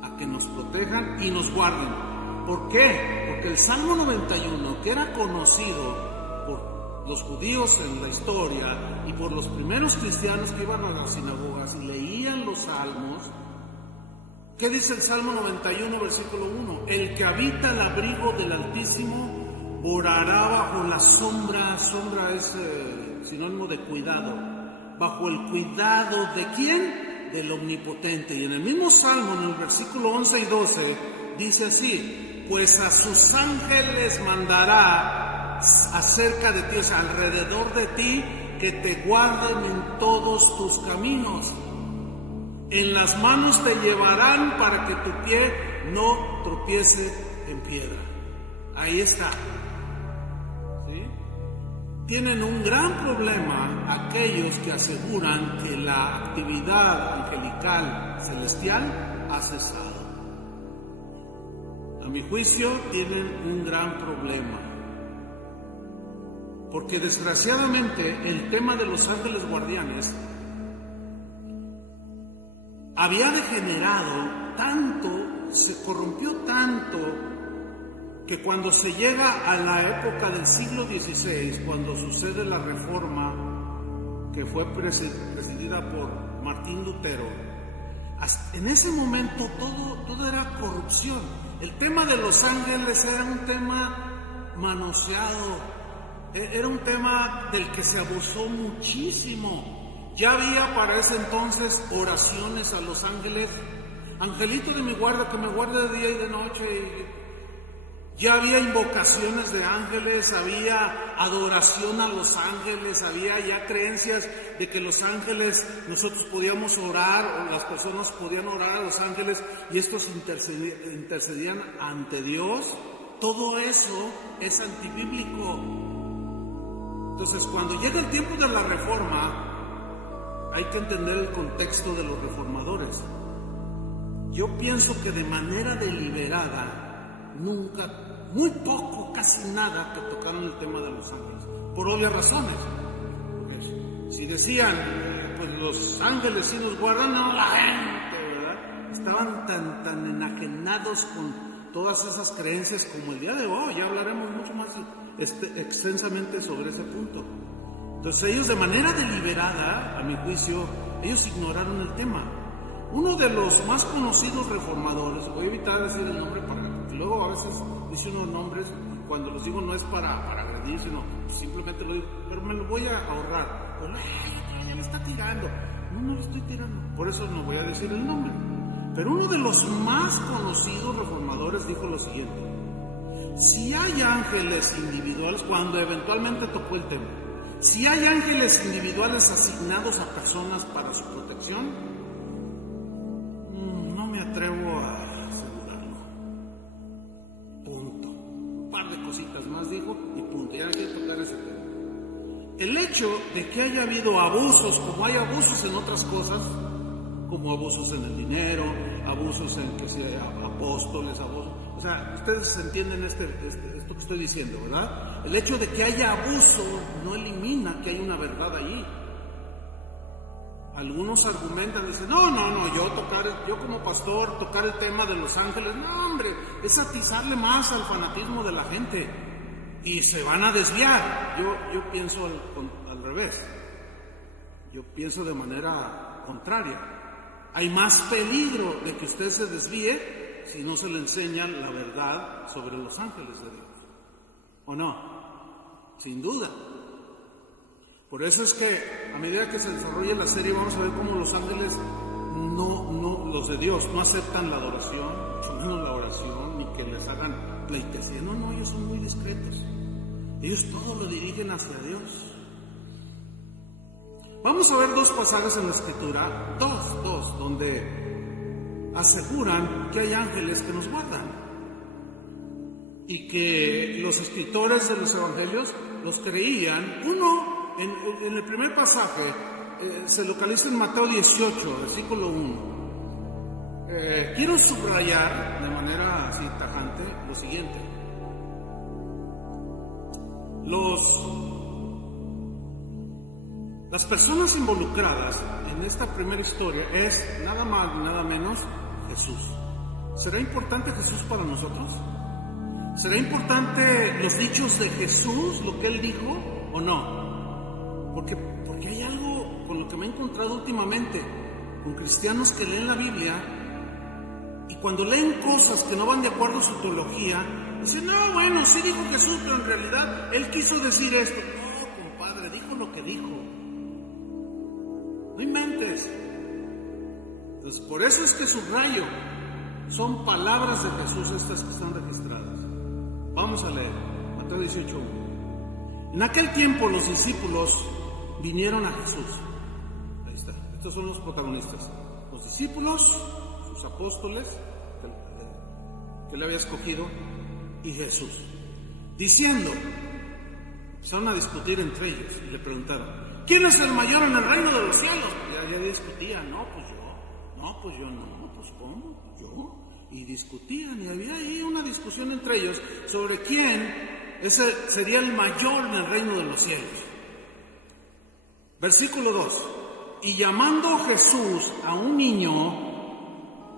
a que nos protejan y nos guarden. ¿Por qué? Porque el Salmo 91, que era conocido por los judíos en la historia y por los primeros cristianos que iban a las sinagogas y leían los salmos, ¿qué dice el Salmo 91, versículo 1? El que habita el abrigo del Altísimo morará bajo la sombra es sinónimo de cuidado, bajo el cuidado ¿de quién? Del Omnipotente. Y en el mismo Salmo, en el versículo 11 y 12, dice así, pues a sus ángeles mandará acerca de ti, o sea, alrededor de ti, que te guarden en todos tus caminos. En las manos te llevarán para que tu pie no tropiece en piedra. Ahí está. ¿Sí? Tienen un gran problema aquellos que aseguran que la actividad angelical celestial ha cesado. A mi juicio, tienen un gran problema. Porque desgraciadamente el tema de los ángeles guardianes había degenerado tanto, se corrompió tanto, que cuando se llega a la época del siglo XVI, cuando sucede la reforma que fue presidida por Martín Lutero, en ese momento todo era corrupción. El tema de los ángeles era un tema manoseado, era un tema del que se abusó muchísimo. Ya había para ese entonces oraciones a los ángeles, angelito de mi guarda, que me guarde de día y de noche. Ya había invocaciones de ángeles, había adoración a los ángeles, había ya creencias de que los ángeles, nosotros podíamos orar, o las personas podían orar a los ángeles, y estos intercedían ante Dios. Todo eso es antibíblico. Entonces, cuando llega el tiempo de la reforma, hay que entender el contexto de los reformadores. Yo pienso que de manera deliberada, nunca, muy poco, casi nada, que tocaron el tema de los ángeles, por obvias razones. Porque si decían, pues los ángeles sí nos guardan, no la gente, ¿verdad? Estaban tan enajenados con todas esas creencias como el día de hoy. Ya hablaremos mucho más extensamente sobre ese punto. Entonces ellos, de manera deliberada, a mi juicio, ellos ignoraron el tema. Uno de los más conocidos reformadores, voy a evitar decir el nombre porque luego a veces dice unos nombres, y cuando los digo no es para agredir, sino simplemente lo digo, pero me lo voy a ahorrar. Pero, ya le está tirando. No le estoy tirando, por eso no voy a decir el nombre. Pero uno de los más conocidos reformadores dijo lo siguiente: si hay ángeles individuales, cuando eventualmente tocó el tema, si hay ángeles individuales asignados a personas para su protección, no me atrevo a asegurarlo. Punto. Un par de cositas más dijo y punto. Ya hay que tocar ese tema. El hecho de que haya habido abusos, como hay abusos en otras cosas, como abusos en el dinero, abusos en que sea apóstoles, abusos, o sea, ustedes entienden esto que estoy diciendo, ¿verdad? El hecho de que haya abuso no elimina que hay una verdad allí. Algunos argumentan, dicen, no, yo como pastor, tocar el tema de los ángeles, no, hombre, es atizarle más al fanatismo de la gente y se van a desviar. Yo pienso al revés, yo pienso de manera contraria. Hay más peligro de que usted se desvíe si no se le enseña la verdad sobre los ángeles de Dios, ¿o no? Sin duda. Por eso es que a medida que se desarrolla la serie vamos a ver cómo los ángeles, los de Dios, no aceptan la adoración, mucho menos la oración, ni que les hagan pleitesía. No, ellos son muy discretos. Ellos todo lo dirigen hacia Dios. Vamos a ver dos pasajes en la Escritura, dos, donde aseguran que hay ángeles que nos guardan y que los escritores de los evangelios los creían. Uno, en el primer pasaje, se localiza en Mateo 18, versículo 1. Quiero subrayar de manera así tajante lo siguiente. Las personas involucradas en esta primera historia es nada más ni nada menos Jesús. ¿Será importante Jesús para nosotros? ¿Será importante los dichos de Jesús, lo que Él dijo, o no? Porque hay algo con lo que me he encontrado últimamente, con cristianos que leen la Biblia y cuando leen cosas que no van de acuerdo a su teología, dicen, no, bueno, sí dijo Jesús, pero en realidad Él quiso decir esto. No, compadre, dijo lo que dijo. No inventes. Entonces, por eso es que subrayo Son palabras de Jesús estas que están registradas. Vamos a leer, Mateo 18:1. En aquel tiempo los discípulos vinieron a Jesús. Ahí está, estos son los protagonistas. Los discípulos, sus apóstoles, que le había escogido, y Jesús. Diciendo, empezaron a discutir entre ellos y le preguntaron, ¿quién es el mayor en el reino de los cielos? Ya discutían, no, pues yo, no, pues ¿cómo? Yo. Y discutían, y había ahí una discusión entre ellos sobre quién ese sería el mayor en el reino de los cielos. Versículo 2. Y llamando Jesús a un niño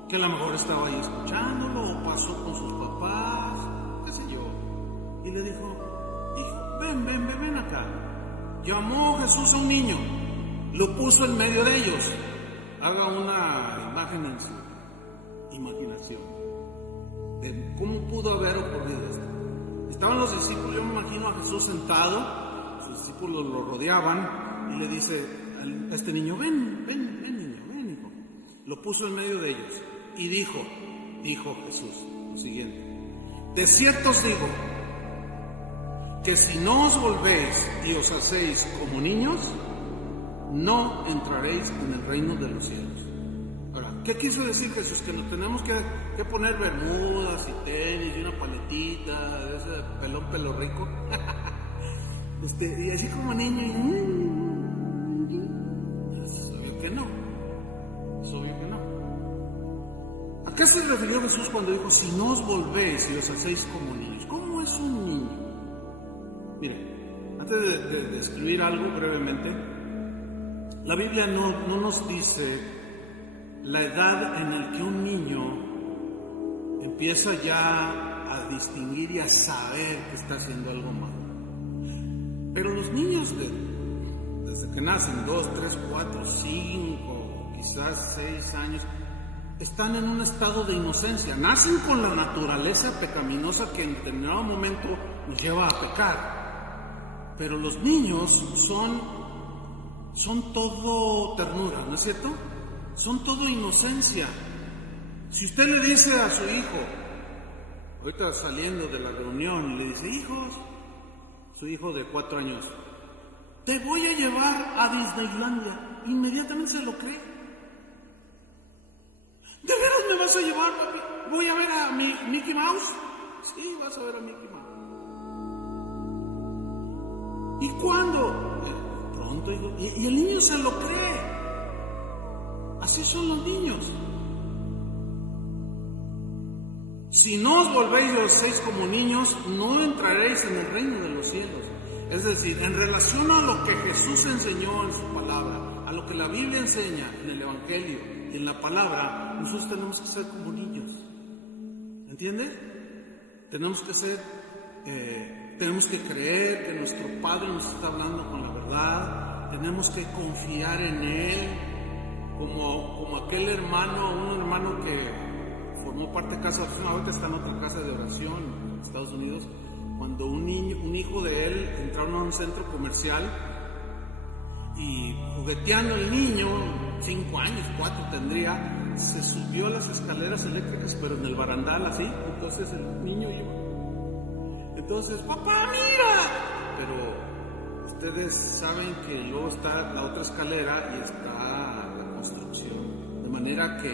que a lo mejor estaba ahí escuchándolo o pasó con sus papás, qué sé yo, y le dijo, hijo, ven acá. Llamó Jesús a un niño, lo puso en medio de ellos. Haga una imagen en su imaginación de cómo pudo haber ocurrido esto. Estaban los discípulos, yo me imagino a Jesús sentado, sus discípulos lo rodeaban y le dice a este niño, ven niño, ven hijo. Lo puso en medio de ellos y dijo Jesús lo siguiente, de cierto os digo que si no os volvéis y os hacéis como niños, no entraréis en el reino de los cielos. Ahora, ¿qué quiso decir Jesús? Que nos tenemos que poner bermudas y tenis y una paletita, de ese pelo rico. Y así como niño, es obvio que no. ¿A qué se refirió Jesús cuando dijo, si no os volvéis y os hacéis como niños? ¿Cómo es un niño? Mire, antes de describir algo brevemente, la Biblia no nos dice la edad en la que un niño empieza ya a distinguir y a saber que está haciendo algo malo. Pero los niños desde que nacen, 2, 3, 4, 5, quizás 6 años, están en un estado de inocencia. Nacen con la naturaleza pecaminosa que en determinado momento nos lleva a pecar. Pero los niños son todo ternura, ¿no es cierto? Son todo inocencia. Si usted le dice a su hijo, ahorita saliendo de la reunión, y le dice, su hijo de 4 años, te voy a llevar a Disneylandia, inmediatamente se lo cree. ¿De veras me vas a llevar, papi? ¿Voy a ver a Mickey Mouse? Sí, vas a ver a Mickey Mouse. ¿Y cuándo? Pronto, hijo. Y el niño se lo cree. Así son los niños. Si no os volvéis y os hacéis como niños, no entraréis en el reino de los cielos. Es decir, en relación a lo que Jesús enseñó en su palabra, a lo que la Biblia enseña en el Evangelio y en la palabra, nosotros tenemos que ser como niños. ¿Entiende? Tenemos que creer que nuestro Padre nos está hablando con la verdad. Tenemos que confiar en Él, como aquel hermano, un hermano que formó parte de casa de oración, ahorita está en otra casa de oración en Estados Unidos. Cuando un hijo de él entraron a un centro comercial y jugueteando el niño, 5 años, 4 tendría, se subió a las escaleras eléctricas, pero en el barandal así, entonces el niño iba. Entonces, papá, mira. Pero ustedes saben que luego está la otra escalera y está la construcción. De manera que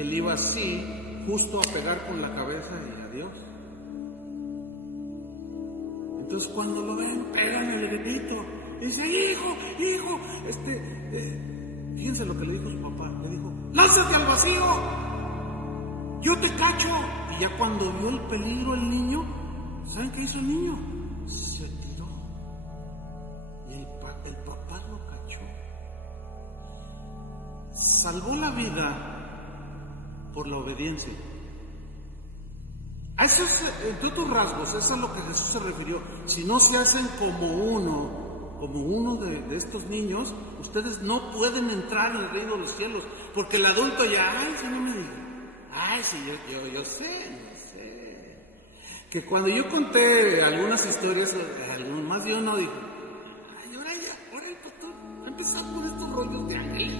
él iba así, justo a pegar con la cabeza y adiós. Entonces cuando lo ven, pegan el grito, dice, hijo, fíjense lo que le dijo su papá, le dijo, lánzate al vacío, yo te cacho. Y ya cuando vio el peligro el niño, ¿saben qué hizo el niño? Se tiró. Y el papá lo cachó. Salvó la vida por la obediencia. A eso entre otros rasgos, eso es a lo que Jesús se refirió. Si no se hacen como uno de estos niños, ustedes no pueden entrar en el reino de los cielos, porque el adulto ya, si no me diga, sí, yo sé. Que cuando yo conté algunas historias, más de uno dijo, ahora el pastor va a empezar con estos rollos de ángeles.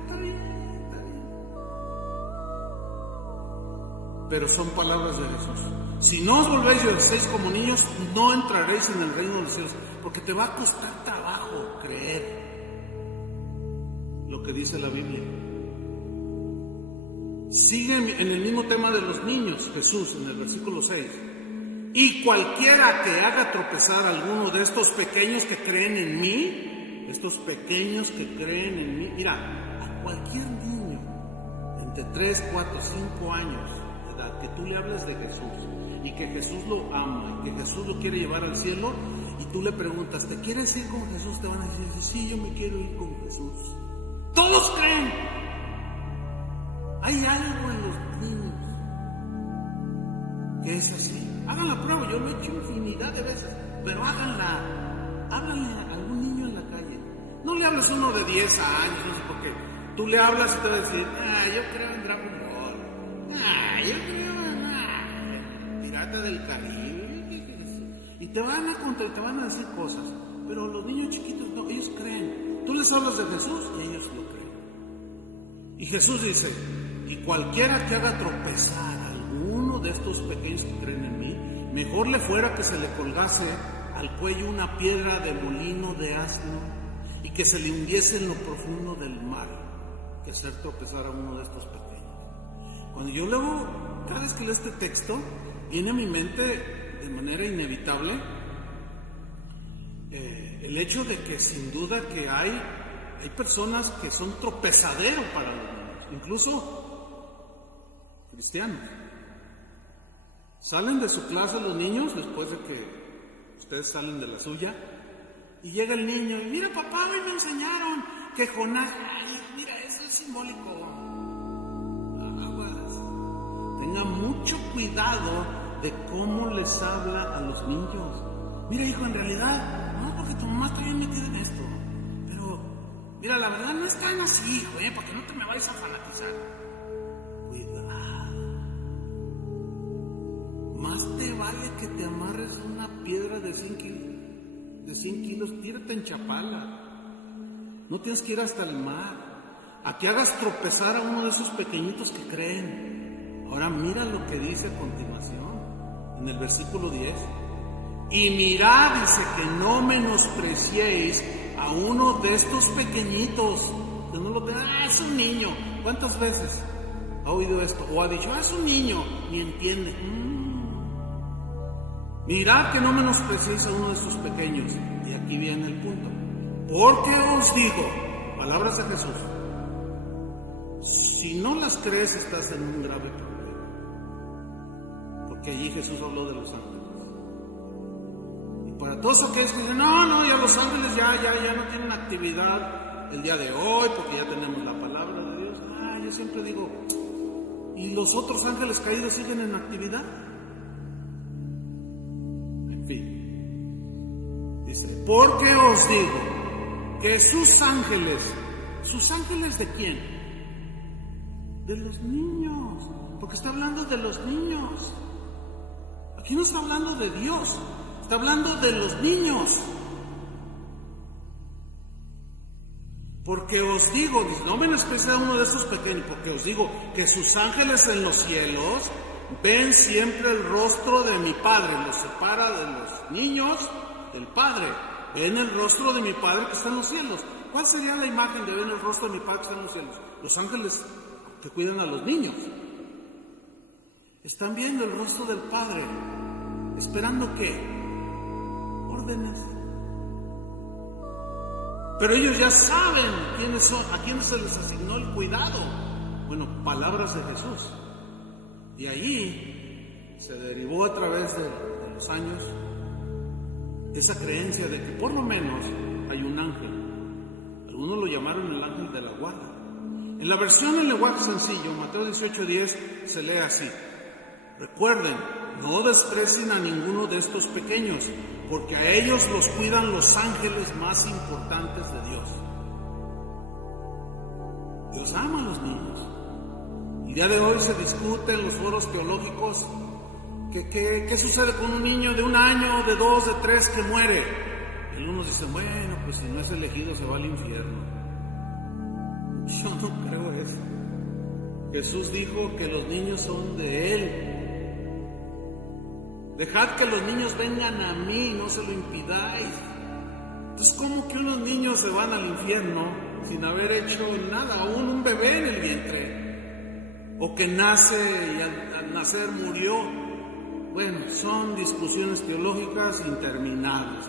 Está bien. pero son palabras de Jesús. Si no os volvéis y os hacéis como niños, no entraréis en el reino de los cielos, porque te va a costar trabajo creer lo que dice la Biblia. Sigue en el mismo tema de los niños, Jesús, en el versículo 6. Y cualquiera que haga tropezar a alguno de estos pequeños que creen en mí, estos pequeños que creen en mí, mira, a cualquier niño entre 3, 4, 5 años de edad, que tú le hables de Jesús y que Jesús lo ama y que Jesús lo quiere llevar al cielo, y tú le preguntas, ¿te quieres ir con Jesús? Te van a decir, sí, yo me quiero ir con Jesús. Todos creen. Hay algo en los niños que es así. Hagan la prueba, yo lo he hecho infinidad de veces, pero háganla. Háblenle a algún niño en la calle. No le hables a uno de 10 años, no sé por qué. Tú le hablas y te va a decir, yo creo en Dragon Ball. Yo creo en Pirata del Caribe. Y te van a contar, te van a decir cosas. Pero los niños chiquitos no, ellos creen. Tú les hablas de Jesús y ellos lo creen. Y Jesús dice, y cualquiera que haga tropezar a alguno de estos pequeños que creen en mí, mejor le fuera que se le colgase al cuello una piedra de molino de asno y que se le hundiese en lo profundo del mar, que hacer tropezar a uno de estos pequeños. Cuando yo leo, cada vez que leo este texto, viene a mi mente de manera inevitable el hecho de que sin duda que hay personas que son tropezadero para los niños, incluso cristianos. Salen de su clase los niños después de que ustedes salen de la suya y llega el niño y mira papá, hoy me enseñaron que Jonás, mira, eso es simbólico. Aguas. Tengan mucho cuidado de cómo les habla a los niños. Mira hijo, en realidad, no porque tu mamá está bien metida en esto, pero mira, la verdad no es tan así, hijo, para que no te me vayas a fanatizar. Cuidado. Más te vale que te amarres una piedra de 100 kilos, tírate en Chapala. No tienes que ir hasta el mar. A que hagas tropezar a uno de esos pequeñitos que creen. Ahora mira lo que dice a continuación, en el versículo 10. Y mirad, dice, que no menospreciéis a uno de estos pequeñitos. Que no lo vean, es un niño. ¿Cuántas veces ha oído esto? O ha dicho, es un niño, ni entiende. Mirad que no menospreciéis a uno de estos pequeños. Y aquí viene el punto. Porque os digo, palabras de Jesús, si no las crees estás en un grave problema. Porque allí Jesús habló de los ángeles. Para todos aquellos que dicen, no, ya los ángeles ya no tienen actividad el día de hoy porque ya tenemos la palabra de Dios. Yo siempre digo, ¿y los otros ángeles caídos siguen en actividad? En fin, dice, porque os digo que ¿sus ángeles de quién? De los niños, porque está hablando de los niños. Aquí no está hablando de Dios. Está hablando de los niños. Porque os digo, no menosprecie a uno de estos pequeños, porque os digo que sus ángeles en los cielos ven siempre el rostro de mi Padre. Los separa de los niños del Padre. Ven el rostro de mi Padre que está en los cielos. ¿Cuál sería la imagen de ver el rostro de mi Padre que está en los cielos? Los ángeles que cuidan a los niños están viendo el rostro del Padre, esperando ¿qué? Órdenes. Pero ellos ya saben quiénes son, a quiénes se les asignó el cuidado. Bueno, palabras de Jesús. Y ahí se derivó a través de los años esa creencia de que por lo menos hay un ángel. Algunos lo llamaron el ángel de la guarda. En la versión en lenguaje sencillo, Mateo 18:10, se lee así: recuerden, no desprecien a ninguno de estos pequeños, porque a ellos los cuidan los ángeles más importantes de Dios. Dios ama a los niños. El día de hoy se discute en los foros teológicos ¿qué sucede con un niño de 1 año, de 2, de 3 que muere? Y algunos dicen, bueno, pues si no es elegido se va al infierno. Yo no creo eso. Jesús dijo que los niños son de Él. Dejad que los niños vengan a mí, no se lo impidáis. Entonces, ¿cómo que unos niños se van al infierno sin haber hecho nada? Aún un bebé en el vientre, o que nace y al nacer murió. Bueno, son discusiones teológicas interminables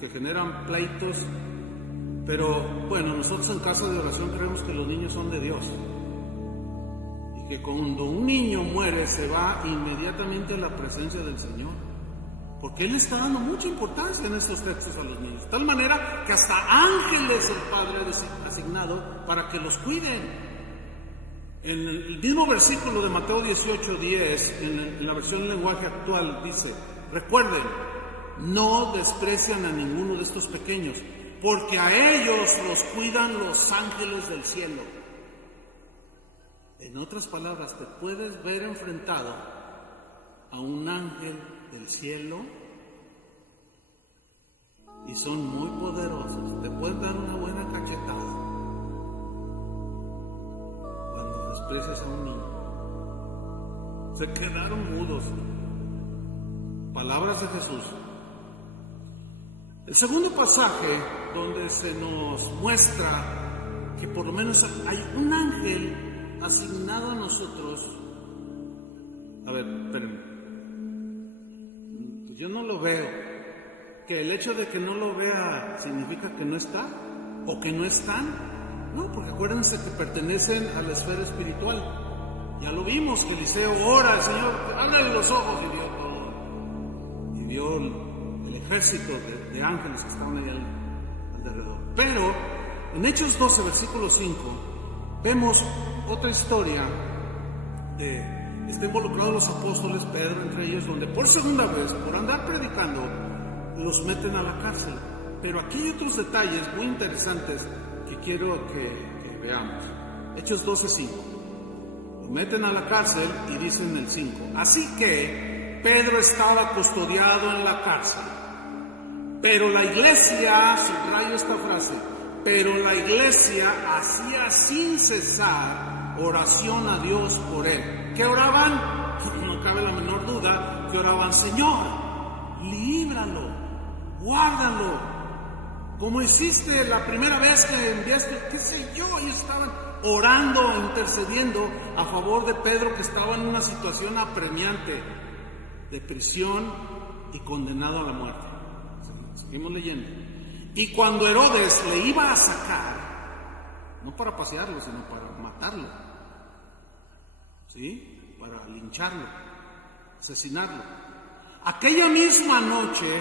que generan pleitos, pero bueno, nosotros en Casa de Oración creemos que los niños son de Dios, y que cuando un niño muere se va inmediatamente a la presencia del Señor, porque Él está dando mucha importancia en estos textos a los niños, de tal manera que hasta ángeles el Padre ha asignado para que los cuiden. En el mismo versículo de Mateo 18:10, en la versión en lenguaje actual, dice: recuerden, no desprecian a ninguno de estos pequeños, porque a ellos los cuidan los ángeles del cielo. En otras palabras, te puedes ver enfrentado a un ángel del cielo y son muy poderosos, te pueden dar una buena cachetada cuando desprecias a un niño. Se quedaron mudos. Palabras de Jesús. El segundo pasaje donde se nos muestra que por lo menos hay un ángel asignado a nosotros. A ver, espérenme. Yo no lo veo. ¿Que el hecho de que no lo vea significa que no está? ¿O que no están? No, porque acuérdense que pertenecen a la esfera espiritual. Ya lo vimos, que Eliseo ora al Señor, ábrele los ojos, y vio todo. Y vio el ejército de ángeles que estaban ahí alrededor. Pero en Hechos 12, versículo 5, vemos otra historia está involucrados los apóstoles, Pedro entre ellos, donde por segunda vez, por andar predicando, los meten a la cárcel. Pero aquí hay otros detalles muy interesantes que quiero que veamos. Hechos 12:5. Lo meten a la cárcel y dicen el 5. Así que Pedro estaba custodiado en la cárcel. Pero la iglesia, subrayo esta frase, pero la iglesia hacía sin cesar oración a Dios por él. ¿Qué oraban? No cabe la menor duda que oraban: Señor, líbralo, guárdalo, como hiciste la primera vez que enviaste, qué sé yo. Ellos estaban orando, intercediendo a favor de Pedro, que estaba en una situación apremiante de prisión y condenado a la muerte. Seguimos leyendo. Y cuando Herodes le iba a sacar, no para pasearlo, sino para matarlo, ¿sí? Para lincharlo, asesinarlo. Aquella misma noche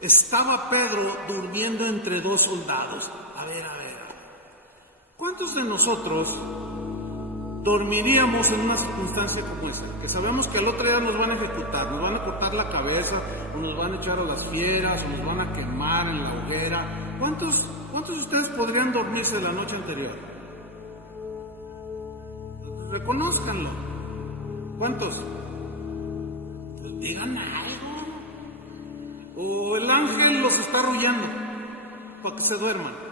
estaba Pedro durmiendo entre dos soldados. A ver. ¿Cuántos de nosotros dormiríamos en una circunstancia como esa? Que sabemos que al otro día nos van a ejecutar, nos van a cortar la cabeza, o nos van a echar a las fieras, o nos van a quemar en la hoguera. ¿Cuántos de ustedes podrían dormirse la noche anterior? Reconózcanlo. ¿Cuántos? Pues digan algo. O el ángel los está arrullando para que se duerman.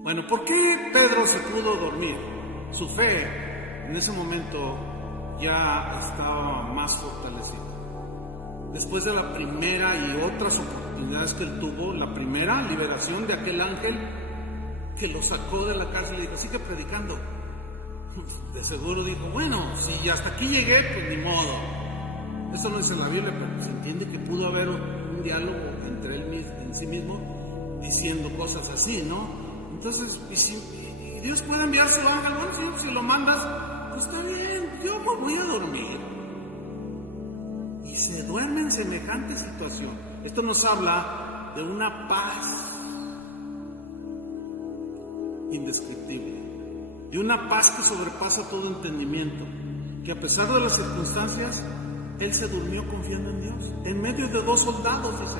Bueno, ¿por qué Pedro se pudo dormir? Su fe en ese momento ya estaba más fortalecida. Después de la primera y otras oportunidades que él tuvo, la primera liberación de aquel ángel que lo sacó de la cárcel y dijo: sigue predicando. De seguro dijo: bueno, si hasta aquí llegué, pues ni modo. Eso no dice en la Biblia, pero se entiende que pudo haber un diálogo entre él en sí mismo, diciendo cosas así, ¿no? Entonces, y Dios puede enviar su ángel. Bueno, si lo mandas, pues está bien, yo me voy a dormir. Y se duerme en semejante situación. Esto nos habla de una paz indescriptible, de una paz que sobrepasa todo entendimiento, que a pesar de las circunstancias, él se durmió confiando en Dios, en medio de dos soldados, dice.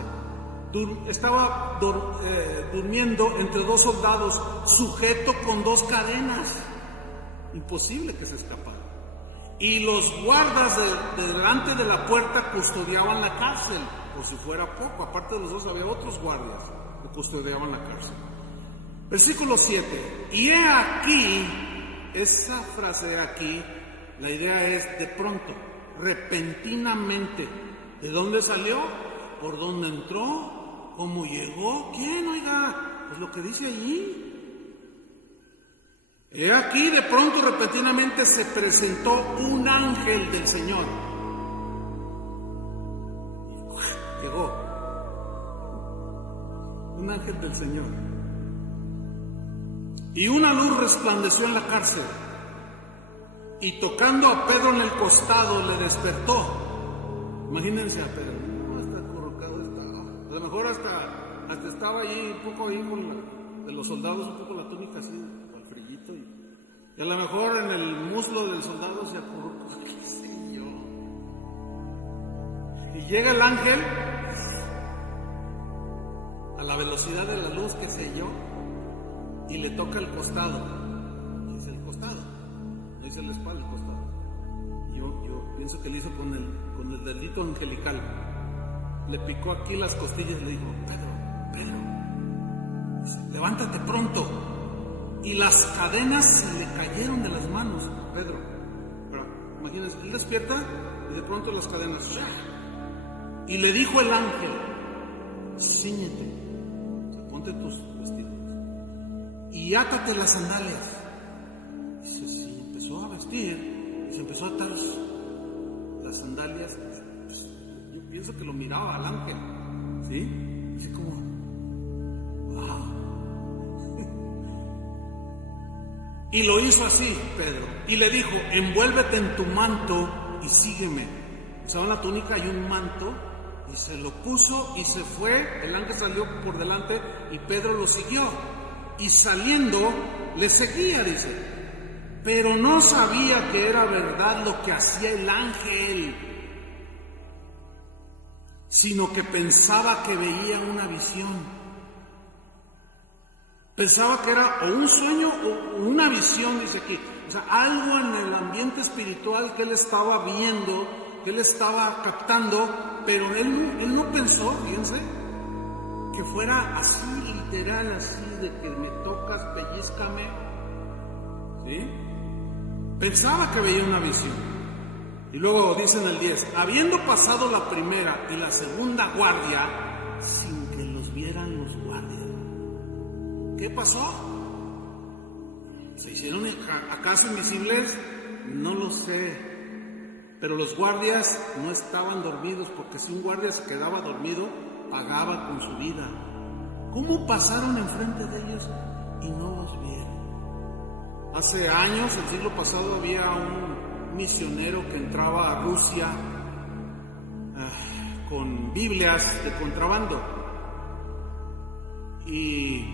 Estaba durmiendo entre dos soldados, sujeto con dos cadenas. Imposible que se escapara. Y los guardas de delante de la puerta custodiaban la cárcel, por si fuera poco. Aparte de los dos había otros guardias que custodiaban la cárcel. Versículo 7. Y he aquí, esa frase "he aquí", la idea es de pronto, repentinamente. ¿De dónde salió? ¿Por dónde entró? ¿Cómo llegó? ¿Quién? Oiga, pues lo que dice allí. He aquí, de pronto, repentinamente se presentó un ángel del Señor. Llegó un ángel del Señor. Y una luz resplandeció en la cárcel. Y tocando a Pedro en el costado, le despertó. Imagínense a Pedro. No, está acurrucado, estaba. A lo mejor hasta estaba ahí un poco ahí con de los soldados, un poco la túnica así, al frillito. Y a lo mejor en el muslo del soldado se acurrucó, qué sé yo. Y llega el ángel a la velocidad de la luz, qué sé yo, y le toca el costado. Dice el costado, no dice la espalda, el costado. Yo pienso que le hizo con el dedito angelical. Le picó aquí las costillas y le dijo: Pedro, dice, levántate pronto. Y las cadenas se le cayeron de las manos a Pedro. Pero imagínense, él despierta y de pronto las cadenas, ¡shah! Y le dijo el ángel: cíñete, ponte tus vestidos y átate las sandalias. Dice, sí, empezó a vestir y se empezó a atar las sandalias. Pues, yo pienso que lo miraba al ángel, ¿sí? Así como, wow. Y lo hizo así, Pedro, y le dijo: envuélvete en tu manto y sígueme. Usaba una túnica y un manto, y se lo puso y se fue. El ángel salió por delante y Pedro lo siguió. Y saliendo, le seguía, dice. Pero no sabía que era verdad lo que hacía el ángel, sino que pensaba que veía una visión. Pensaba que era o un sueño o una visión, dice aquí. O sea, algo en el ambiente espiritual que él estaba viendo, que él estaba captando, pero él no pensó, fíjense, que fuera así literal, así de que me tocas, pellízcame, ¿sí? Pensaba que veía una visión. Y luego dice en el 10, habiendo pasado la primera y la segunda guardia, sin que los vieran los guardias. ¿Qué pasó? ¿Se hicieron acaso invisibles? No lo sé. Pero los guardias no estaban dormidos, porque si un guardia se quedaba dormido, pagaba con su vida. ¿Cómo pasaron enfrente de ellos y no los vieron? Hace años, el siglo pasado, había un misionero que entraba a Rusia con Biblias de contrabando. Y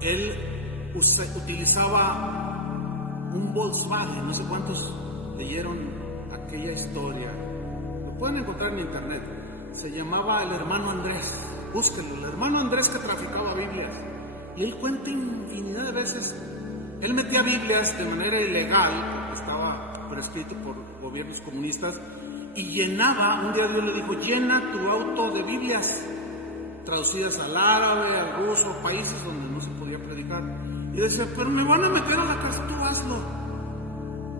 él utilizaba un Volkswagen. No sé cuántos leyeron aquella historia. Lo pueden encontrar en internet. Se llamaba el hermano Andrés. Búsquenlo. El hermano Andrés que traficaba Biblias. Y él cuenta infinidad de veces. Él metía Biblias de manera ilegal, porque estaba prescrito por gobiernos comunistas, y llenaba. Un día Dios le dijo: llena tu auto de Biblias traducidas al árabe, al ruso, países donde no se podía predicar. Y decía: pero me van a meter a la cárcel. Tú hazlo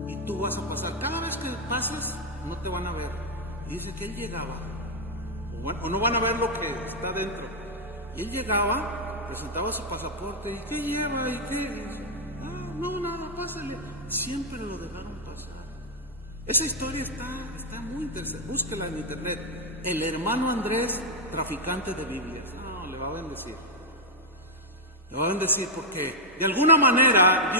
y tú vas a pasar. Cada vez que pases no te van a ver. Y dice que él llegaba, o no van a ver lo que está dentro. Y él llegaba, presentaba su pasaporte. ¿Y qué lleva? ¿Y qué? No, nada, pásale. Siempre lo dejaron pasar. Esa historia está muy interesante. Búsquela en internet. El hermano Andrés, traficante de Biblias. No, le va a bendecir. Le va a bendecir porque de alguna manera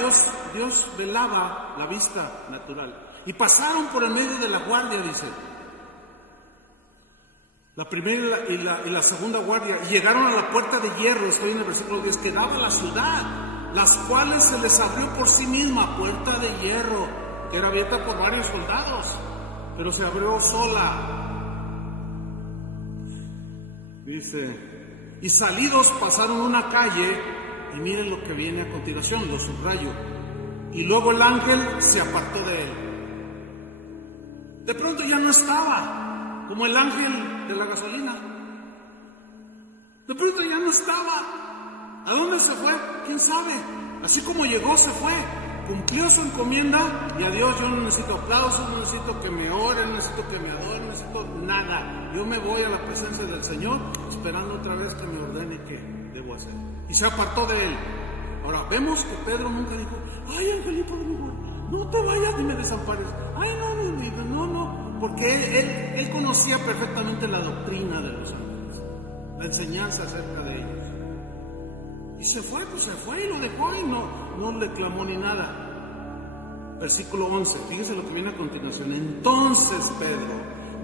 Dios velaba la vista natural. Y pasaron por el medio de la guardia, dice. La primera y la segunda guardia. Y llegaron a la puerta de hierro, estoy en el versículo 10, que daba a la ciudad, las cuales se les abrió por sí misma, puerta de hierro, que era abierta por varios soldados, pero se abrió sola. Dice, y salidos pasaron una calle, y miren lo que viene a continuación, lo subrayo. Y luego el ángel se apartó de él. De pronto ya no estaba, como el ángel de la gasolina. De pronto ya no estaba. ¿A dónde se fue? ¿Quién sabe? Así como llegó, se fue. Cumplió su encomienda y a Dios yo no necesito aplausos, no necesito que me oren, no necesito que me adoren, no necesito nada. Yo me voy a la presencia del Señor esperando otra vez que me ordene qué debo hacer. Y se apartó de él. Ahora, vemos que Pedro nunca dijo, ay, angelito de mi guarda, no te vayas ni me desampares. Ay, no, porque él conocía perfectamente la doctrina de los ángeles, la enseñanza acerca de ellos. Y se fue y lo dejó y no le clamó ni nada. Versículo 11, fíjense lo que viene a continuación. Entonces Pedro,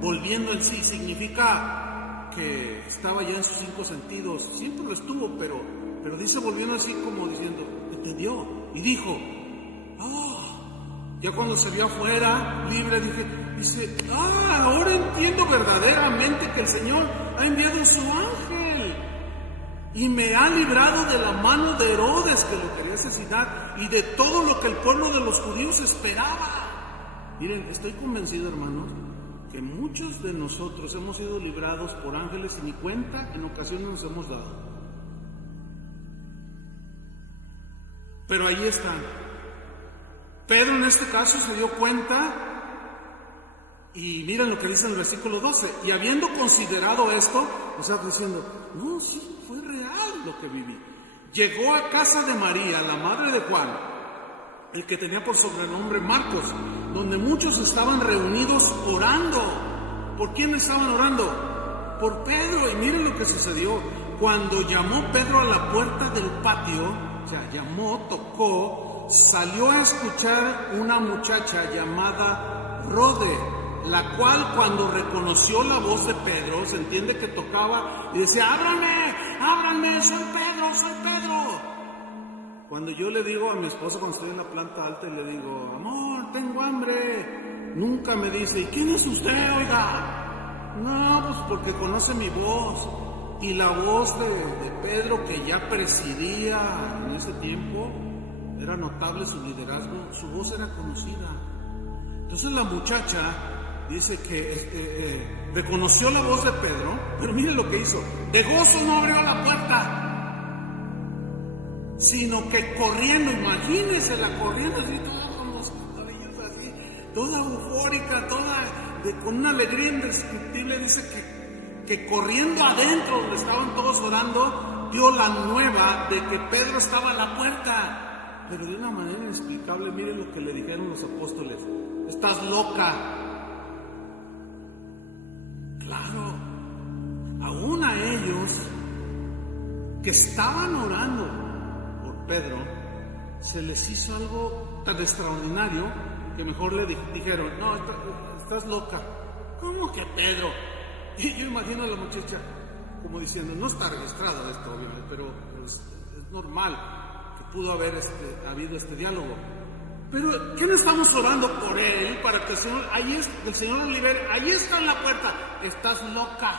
volviendo en sí, significa que estaba ya en sus 5 sentidos. Siempre lo estuvo, pero dice volviendo así como diciendo, entendió. Y dijo, ya cuando se vio afuera, libre, dice, ahora entiendo verdaderamente que el Señor ha enviado su ángel y me ha librado de la mano de Herodes, que lo quería asesinar, y de todo lo que el pueblo de los judíos esperaba. Miren, estoy convencido, hermanos, que muchos de nosotros hemos sido librados por ángeles y ni cuenta en ocasiones nos hemos dado. Pero ahí están. Pedro en este caso se dio cuenta y miren lo que dice en el versículo 12. Y habiendo considerado esto, o sea, diciendo, no, sí, fue real lo que viví. Llegó a casa de María, la madre de Juan, el que tenía por sobrenombre Marcos, donde muchos estaban reunidos orando. ¿Por quién estaban orando? Por Pedro. Y miren lo que sucedió. Cuando llamó Pedro a la puerta del patio, o sea, llamó, tocó, salió a escuchar una muchacha llamada Rode, la cual cuando reconoció la voz de Pedro, se entiende que tocaba y decía, ábranme, soy Pedro. Cuando yo le digo a mi esposa cuando estoy en la planta alta y le digo, amor, tengo hambre, nunca me dice, ¿y quién es usted, oiga? No, pues porque conoce mi voz. Y la voz de Pedro, que ya presidía en ese tiempo, era notable su liderazgo, su voz era conocida. Entonces la muchacha dice que reconoció la voz de Pedro, pero mire lo que hizo. De gozo no abrió la puerta, sino que corriendo, imagínense la corriendo así, toda con los cabellos así, toda eufórica, con una alegría indescriptible, dice que corriendo adentro donde estaban todos orando, dio la nueva de que Pedro estaba a la puerta. Pero de una manera inexplicable, miren lo que le dijeron los apóstoles. Estás loca. Claro, aún a ellos que estaban orando por Pedro, se les hizo algo tan extraordinario que mejor le dijeron, no, estás loca. ¿Cómo que Pedro? Y yo imagino a la muchacha como diciendo, no está registrado esto, obviamente, pero es normal que pudo haber habido este diálogo. Pero, ¿qué no estamos orando por él para que el Señor lo libere? Ahí está en la puerta, estás loca.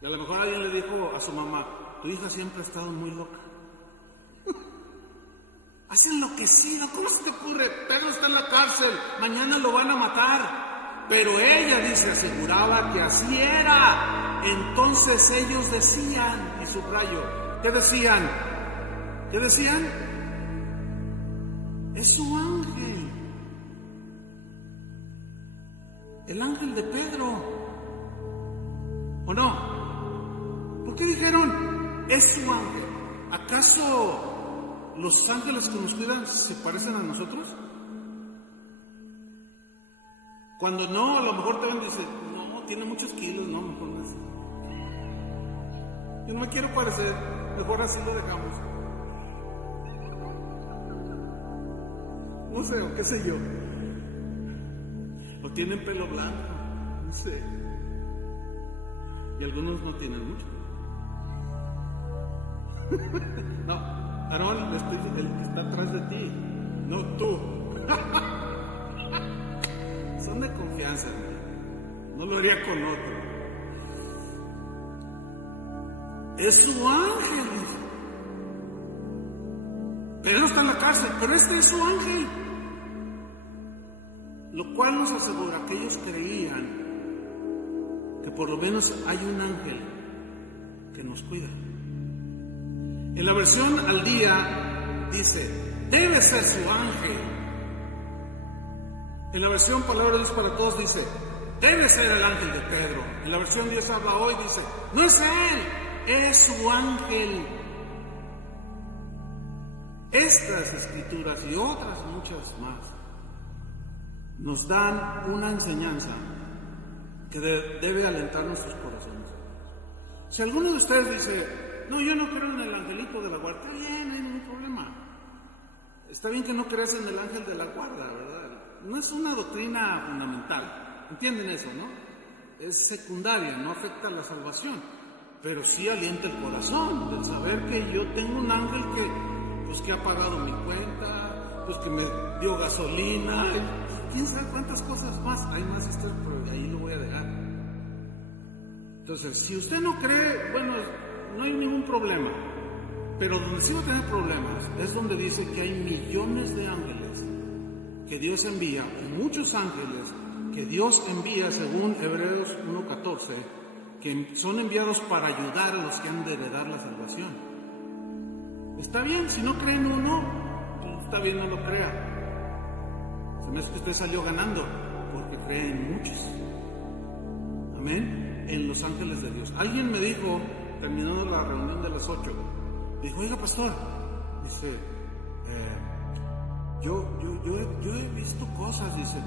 Y a lo mejor alguien le dijo a su mamá, tu hija siempre ha estado muy loca. Has enloquecido, ¿cómo se te ocurre? Pedro está en la cárcel, mañana lo van a matar. Pero ella, dice, aseguraba que así era. Entonces ellos decían, y subrayo, ¿qué decían? ¿Qué decían? Es su ángel. El ángel de Pedro. ¿O no? ¿Por qué dijeron, es su ángel? ¿Acaso los ángeles que nos cuidan se parecen a nosotros? Cuando no, a lo mejor también dice, no, tiene muchos kilos, no, mejor no es. Yo no me quiero parecer, mejor así lo dejamos. No sé, o qué sé yo. O tienen pelo blanco, no sé. Y algunos no tienen mucho. No, Aarón, el que está atrás de ti, no tú. Son de confianza, no lo haría con otro. Es su ángel. Pedro está en la cárcel, pero este es su ángel. Lo cual nos asegura que ellos creían que por lo menos hay un ángel que nos cuida. En la versión al día dice, debe ser su ángel. En la versión Palabra de Dios para Todos dice, debe ser el ángel de Pedro. En la versión Dios habla hoy dice, no es él, es su ángel. Estas escrituras y otras muchas más nos dan una enseñanza que debe alentar nuestros corazones. Si alguno de ustedes dice, no, yo no creo en el angelito de la guarda, está bien, no hay ningún problema. Está bien que no creas en el ángel de la guarda, ¿verdad? No es una doctrina fundamental, ¿entienden eso, no? Es secundaria, no afecta a la salvación, pero sí alienta el corazón, del saber que yo tengo un ángel que ha pagado mi cuenta, pues que me dio gasolina, quién sabe cuántas cosas más, hay más historias, pero ahí lo voy a dejar. Entonces, si usted no cree, bueno, no hay ningún problema, pero donde sí va a tener problemas es donde dice que hay millones de ángeles que Dios envía, muchos ángeles que Dios envía según Hebreos 1:14, que son enviados para ayudar a los que han de heredar la salvación. Está bien, si no creen uno, pues está bien, no lo crea. Se me hace que usted salió ganando, porque cree en muchos. Amén. En los ángeles de Dios. Alguien me dijo, terminando la reunión de las 8, dijo, oiga pastor, dice, yo he visto cosas, dice,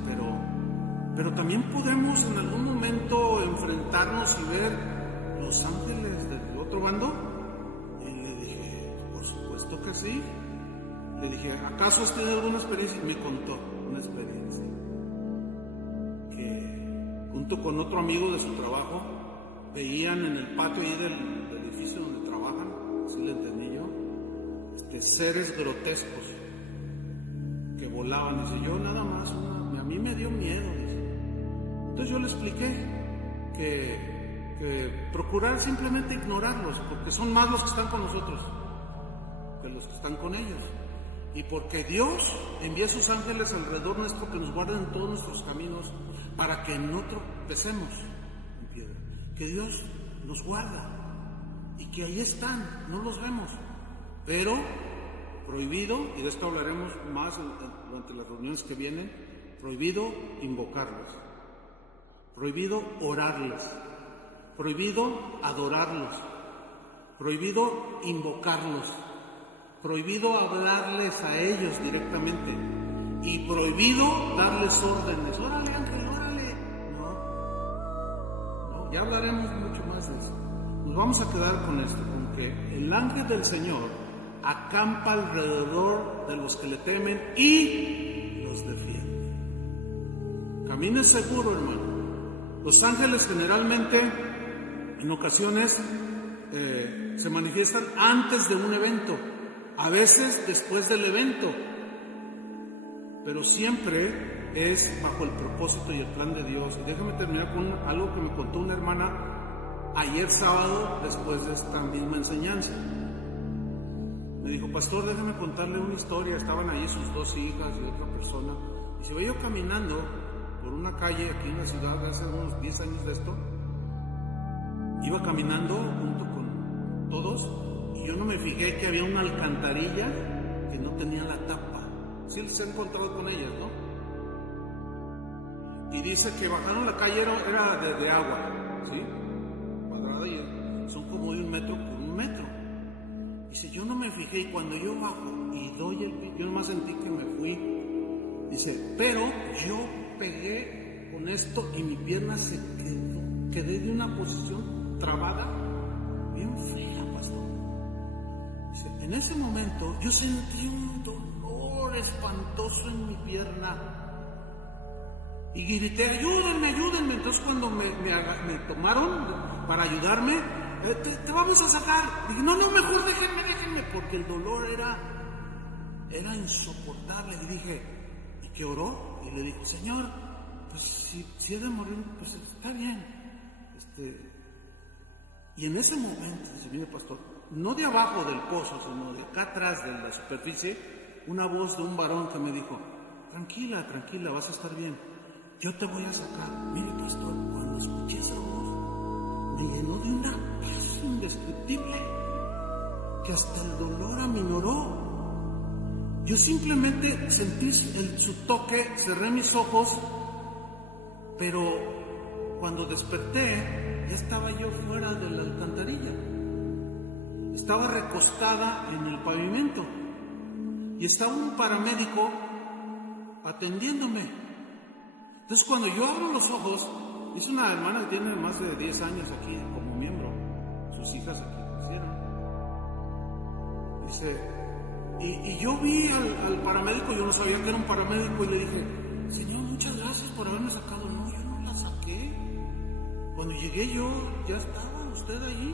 pero también podemos en algún momento enfrentarnos y ver los ángeles del otro bando. Y le dije, por supuesto que sí. Le dije, ¿acaso has tenido alguna experiencia? Y me contó una experiencia que junto con otro amigo de su trabajo veían en el patio ahí del edificio donde trabajan, así le entendí yo, seres grotescos que volaban. Dice, yo nada más, a mí me dio miedo, dice. Entonces yo le expliqué que procurar simplemente ignorarlos, porque son más los que están con nosotros que los que están con ellos. Y porque Dios envía sus ángeles alrededor nuestro que nos guarden en todos nuestros caminos para que no tropecemos en piedra. Que Dios nos guarda y que ahí están, no los vemos. Pero prohibido, y de esto hablaremos más durante las reuniones que vienen, prohibido invocarlos, prohibido orarles, prohibido adorarlos, prohibido invocarlos, prohibido hablarles a ellos directamente y prohibido darles órdenes. Órale, ángel, órale. No, ya hablaremos mucho más de eso. Nos vamos a quedar con esto, con que el ángel del Señor acampa alrededor de los que le temen y los defiende. Camine seguro, hermano. Los ángeles generalmente, en ocasiones, se manifiestan antes de un evento, a veces después del evento, pero siempre es bajo el propósito y el plan de Dios. Y déjame terminar con algo que me contó una hermana ayer sábado después de esta misma enseñanza. Me dijo, pastor, déjame contarle una historia. Estaban ahí sus dos hijas y otra persona, y se veía yo caminando por una calle aquí en la ciudad hace unos 10 años de esto. Iba caminando junto con todos y yo no me fijé que había una alcantarilla que no tenía la tapa. Sí se han encontrado con ellas, ¿no? Y dice que bajaron la calle, era de agua, ¿sí? Cuadrada, y son como de 1 metro por 1 metro. Dice, yo no me fijé, y cuando yo bajo y doy el pie, yo nomás sentí que me fui. Dice, pero yo pegué con esto y mi pierna se quedé de una posición trabada, bien fea, pastor. Dice, en ese momento yo sentí un dolor espantoso en mi pierna y grité, ayúdenme, ayúdenme. Entonces cuando me tomaron para ayudarme, te vamos a sacar. Dije, no, mejor déjenme, porque el dolor era insoportable. Y dije, ¿y qué oró? Y le dijo, Señor, pues si he de morir, pues está bien. Y en ese momento, dice, mire pastor, no de abajo del pozo, sino de acá atrás de la superficie, una voz de un varón que me dijo, tranquila, vas a estar bien, yo te voy a sacar. Mire pastor, cuando escuché esa voz, me llenó de una paz indescriptible, que que hasta el dolor aminoró. Yo simplemente sentí su toque, cerré mis ojos, pero cuando desperté ya estaba yo fuera de la alcantarilla. Estaba recostada en el pavimento y estaba un paramédico atendiéndome. Entonces cuando yo abro los ojos, es una hermana que tiene más de 10 años aquí como miembro, sus hijas aquí crecieron. Dice, y yo vi al paramédico, yo no sabía que era un paramédico, y le dije, Señor, muchas gracias por haberme sacado. No, yo no la saqué. Cuando llegué yo, ya estaba usted allí.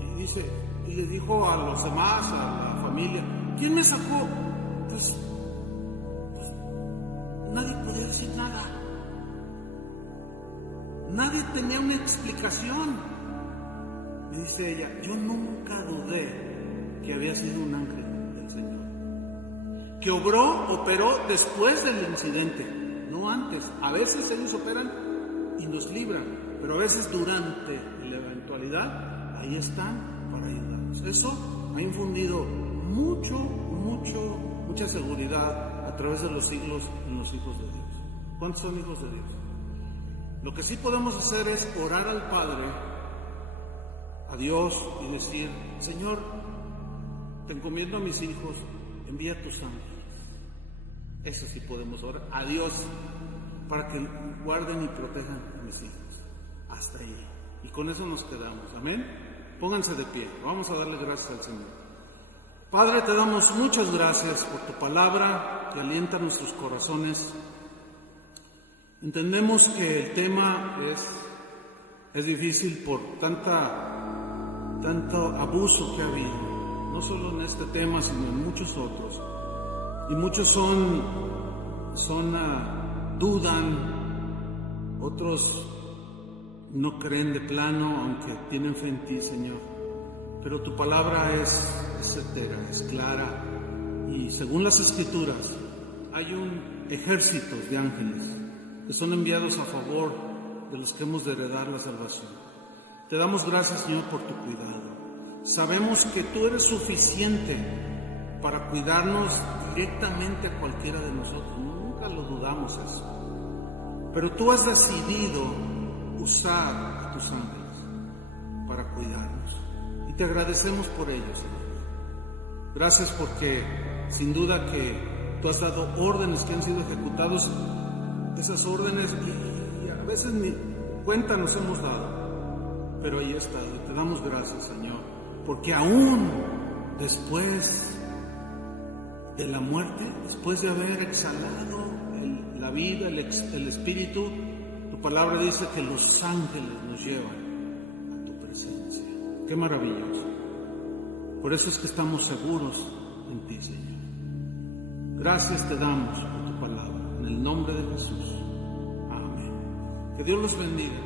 Y dice, y le dijo a los demás, a la familia, ¿quién me sacó? Pues nadie podía decir nada. Nadie tenía una explicación. Me dice ella, yo nunca dudé que había sido un ángel del Señor, que operó después del incidente, no antes. A veces ellos operan y nos libran, pero a veces durante la eventualidad, ahí están para ayudarnos. Eso ha infundido mucha seguridad a través de los siglos en los hijos de Dios. ¿Cuántos son hijos de Dios? Lo que sí podemos hacer es orar al Padre, a Dios, y decir, Señor, te encomiendo a mis hijos, envía tus ángeles. Eso sí podemos orar a Dios para que guarden y protejan a mis hijos. Hasta ahí. Y con eso nos quedamos. Amén. Pónganse de pie. Vamos a darle gracias al Señor. Padre, te damos muchas gracias por tu palabra que alienta nuestros corazones. Entendemos que el tema es difícil por tanto abuso que ha habido. No solo en este tema, sino en muchos otros. Y muchos dudan, otros no creen de plano, aunque tienen fe en ti, Señor. Pero tu palabra es certera, es clara. Y según las Escrituras, hay un ejército de ángeles que son enviados a favor de los que hemos de heredar la salvación. Te damos gracias, Señor, por tu cuidado. Sabemos que tú eres suficiente para cuidarnos directamente a cualquiera de nosotros. Nunca lo dudamos eso. Pero tú has decidido usar a tus ángeles para cuidarnos. Y te agradecemos por ello, Señor. Gracias porque sin duda que tú has dado órdenes que han sido ejecutados. Esas órdenes y a veces ni cuenta nos hemos dado. Pero ahí está. Y te damos gracias, Señor. Porque aún después de la muerte, después de haber exhalado la vida, el espíritu, tu palabra dice que los ángeles nos llevan a tu presencia. ¡Qué maravilloso! Por eso es que estamos seguros en ti, Señor. Gracias te damos por tu palabra, en el nombre de Jesús. Amén. Que Dios los bendiga.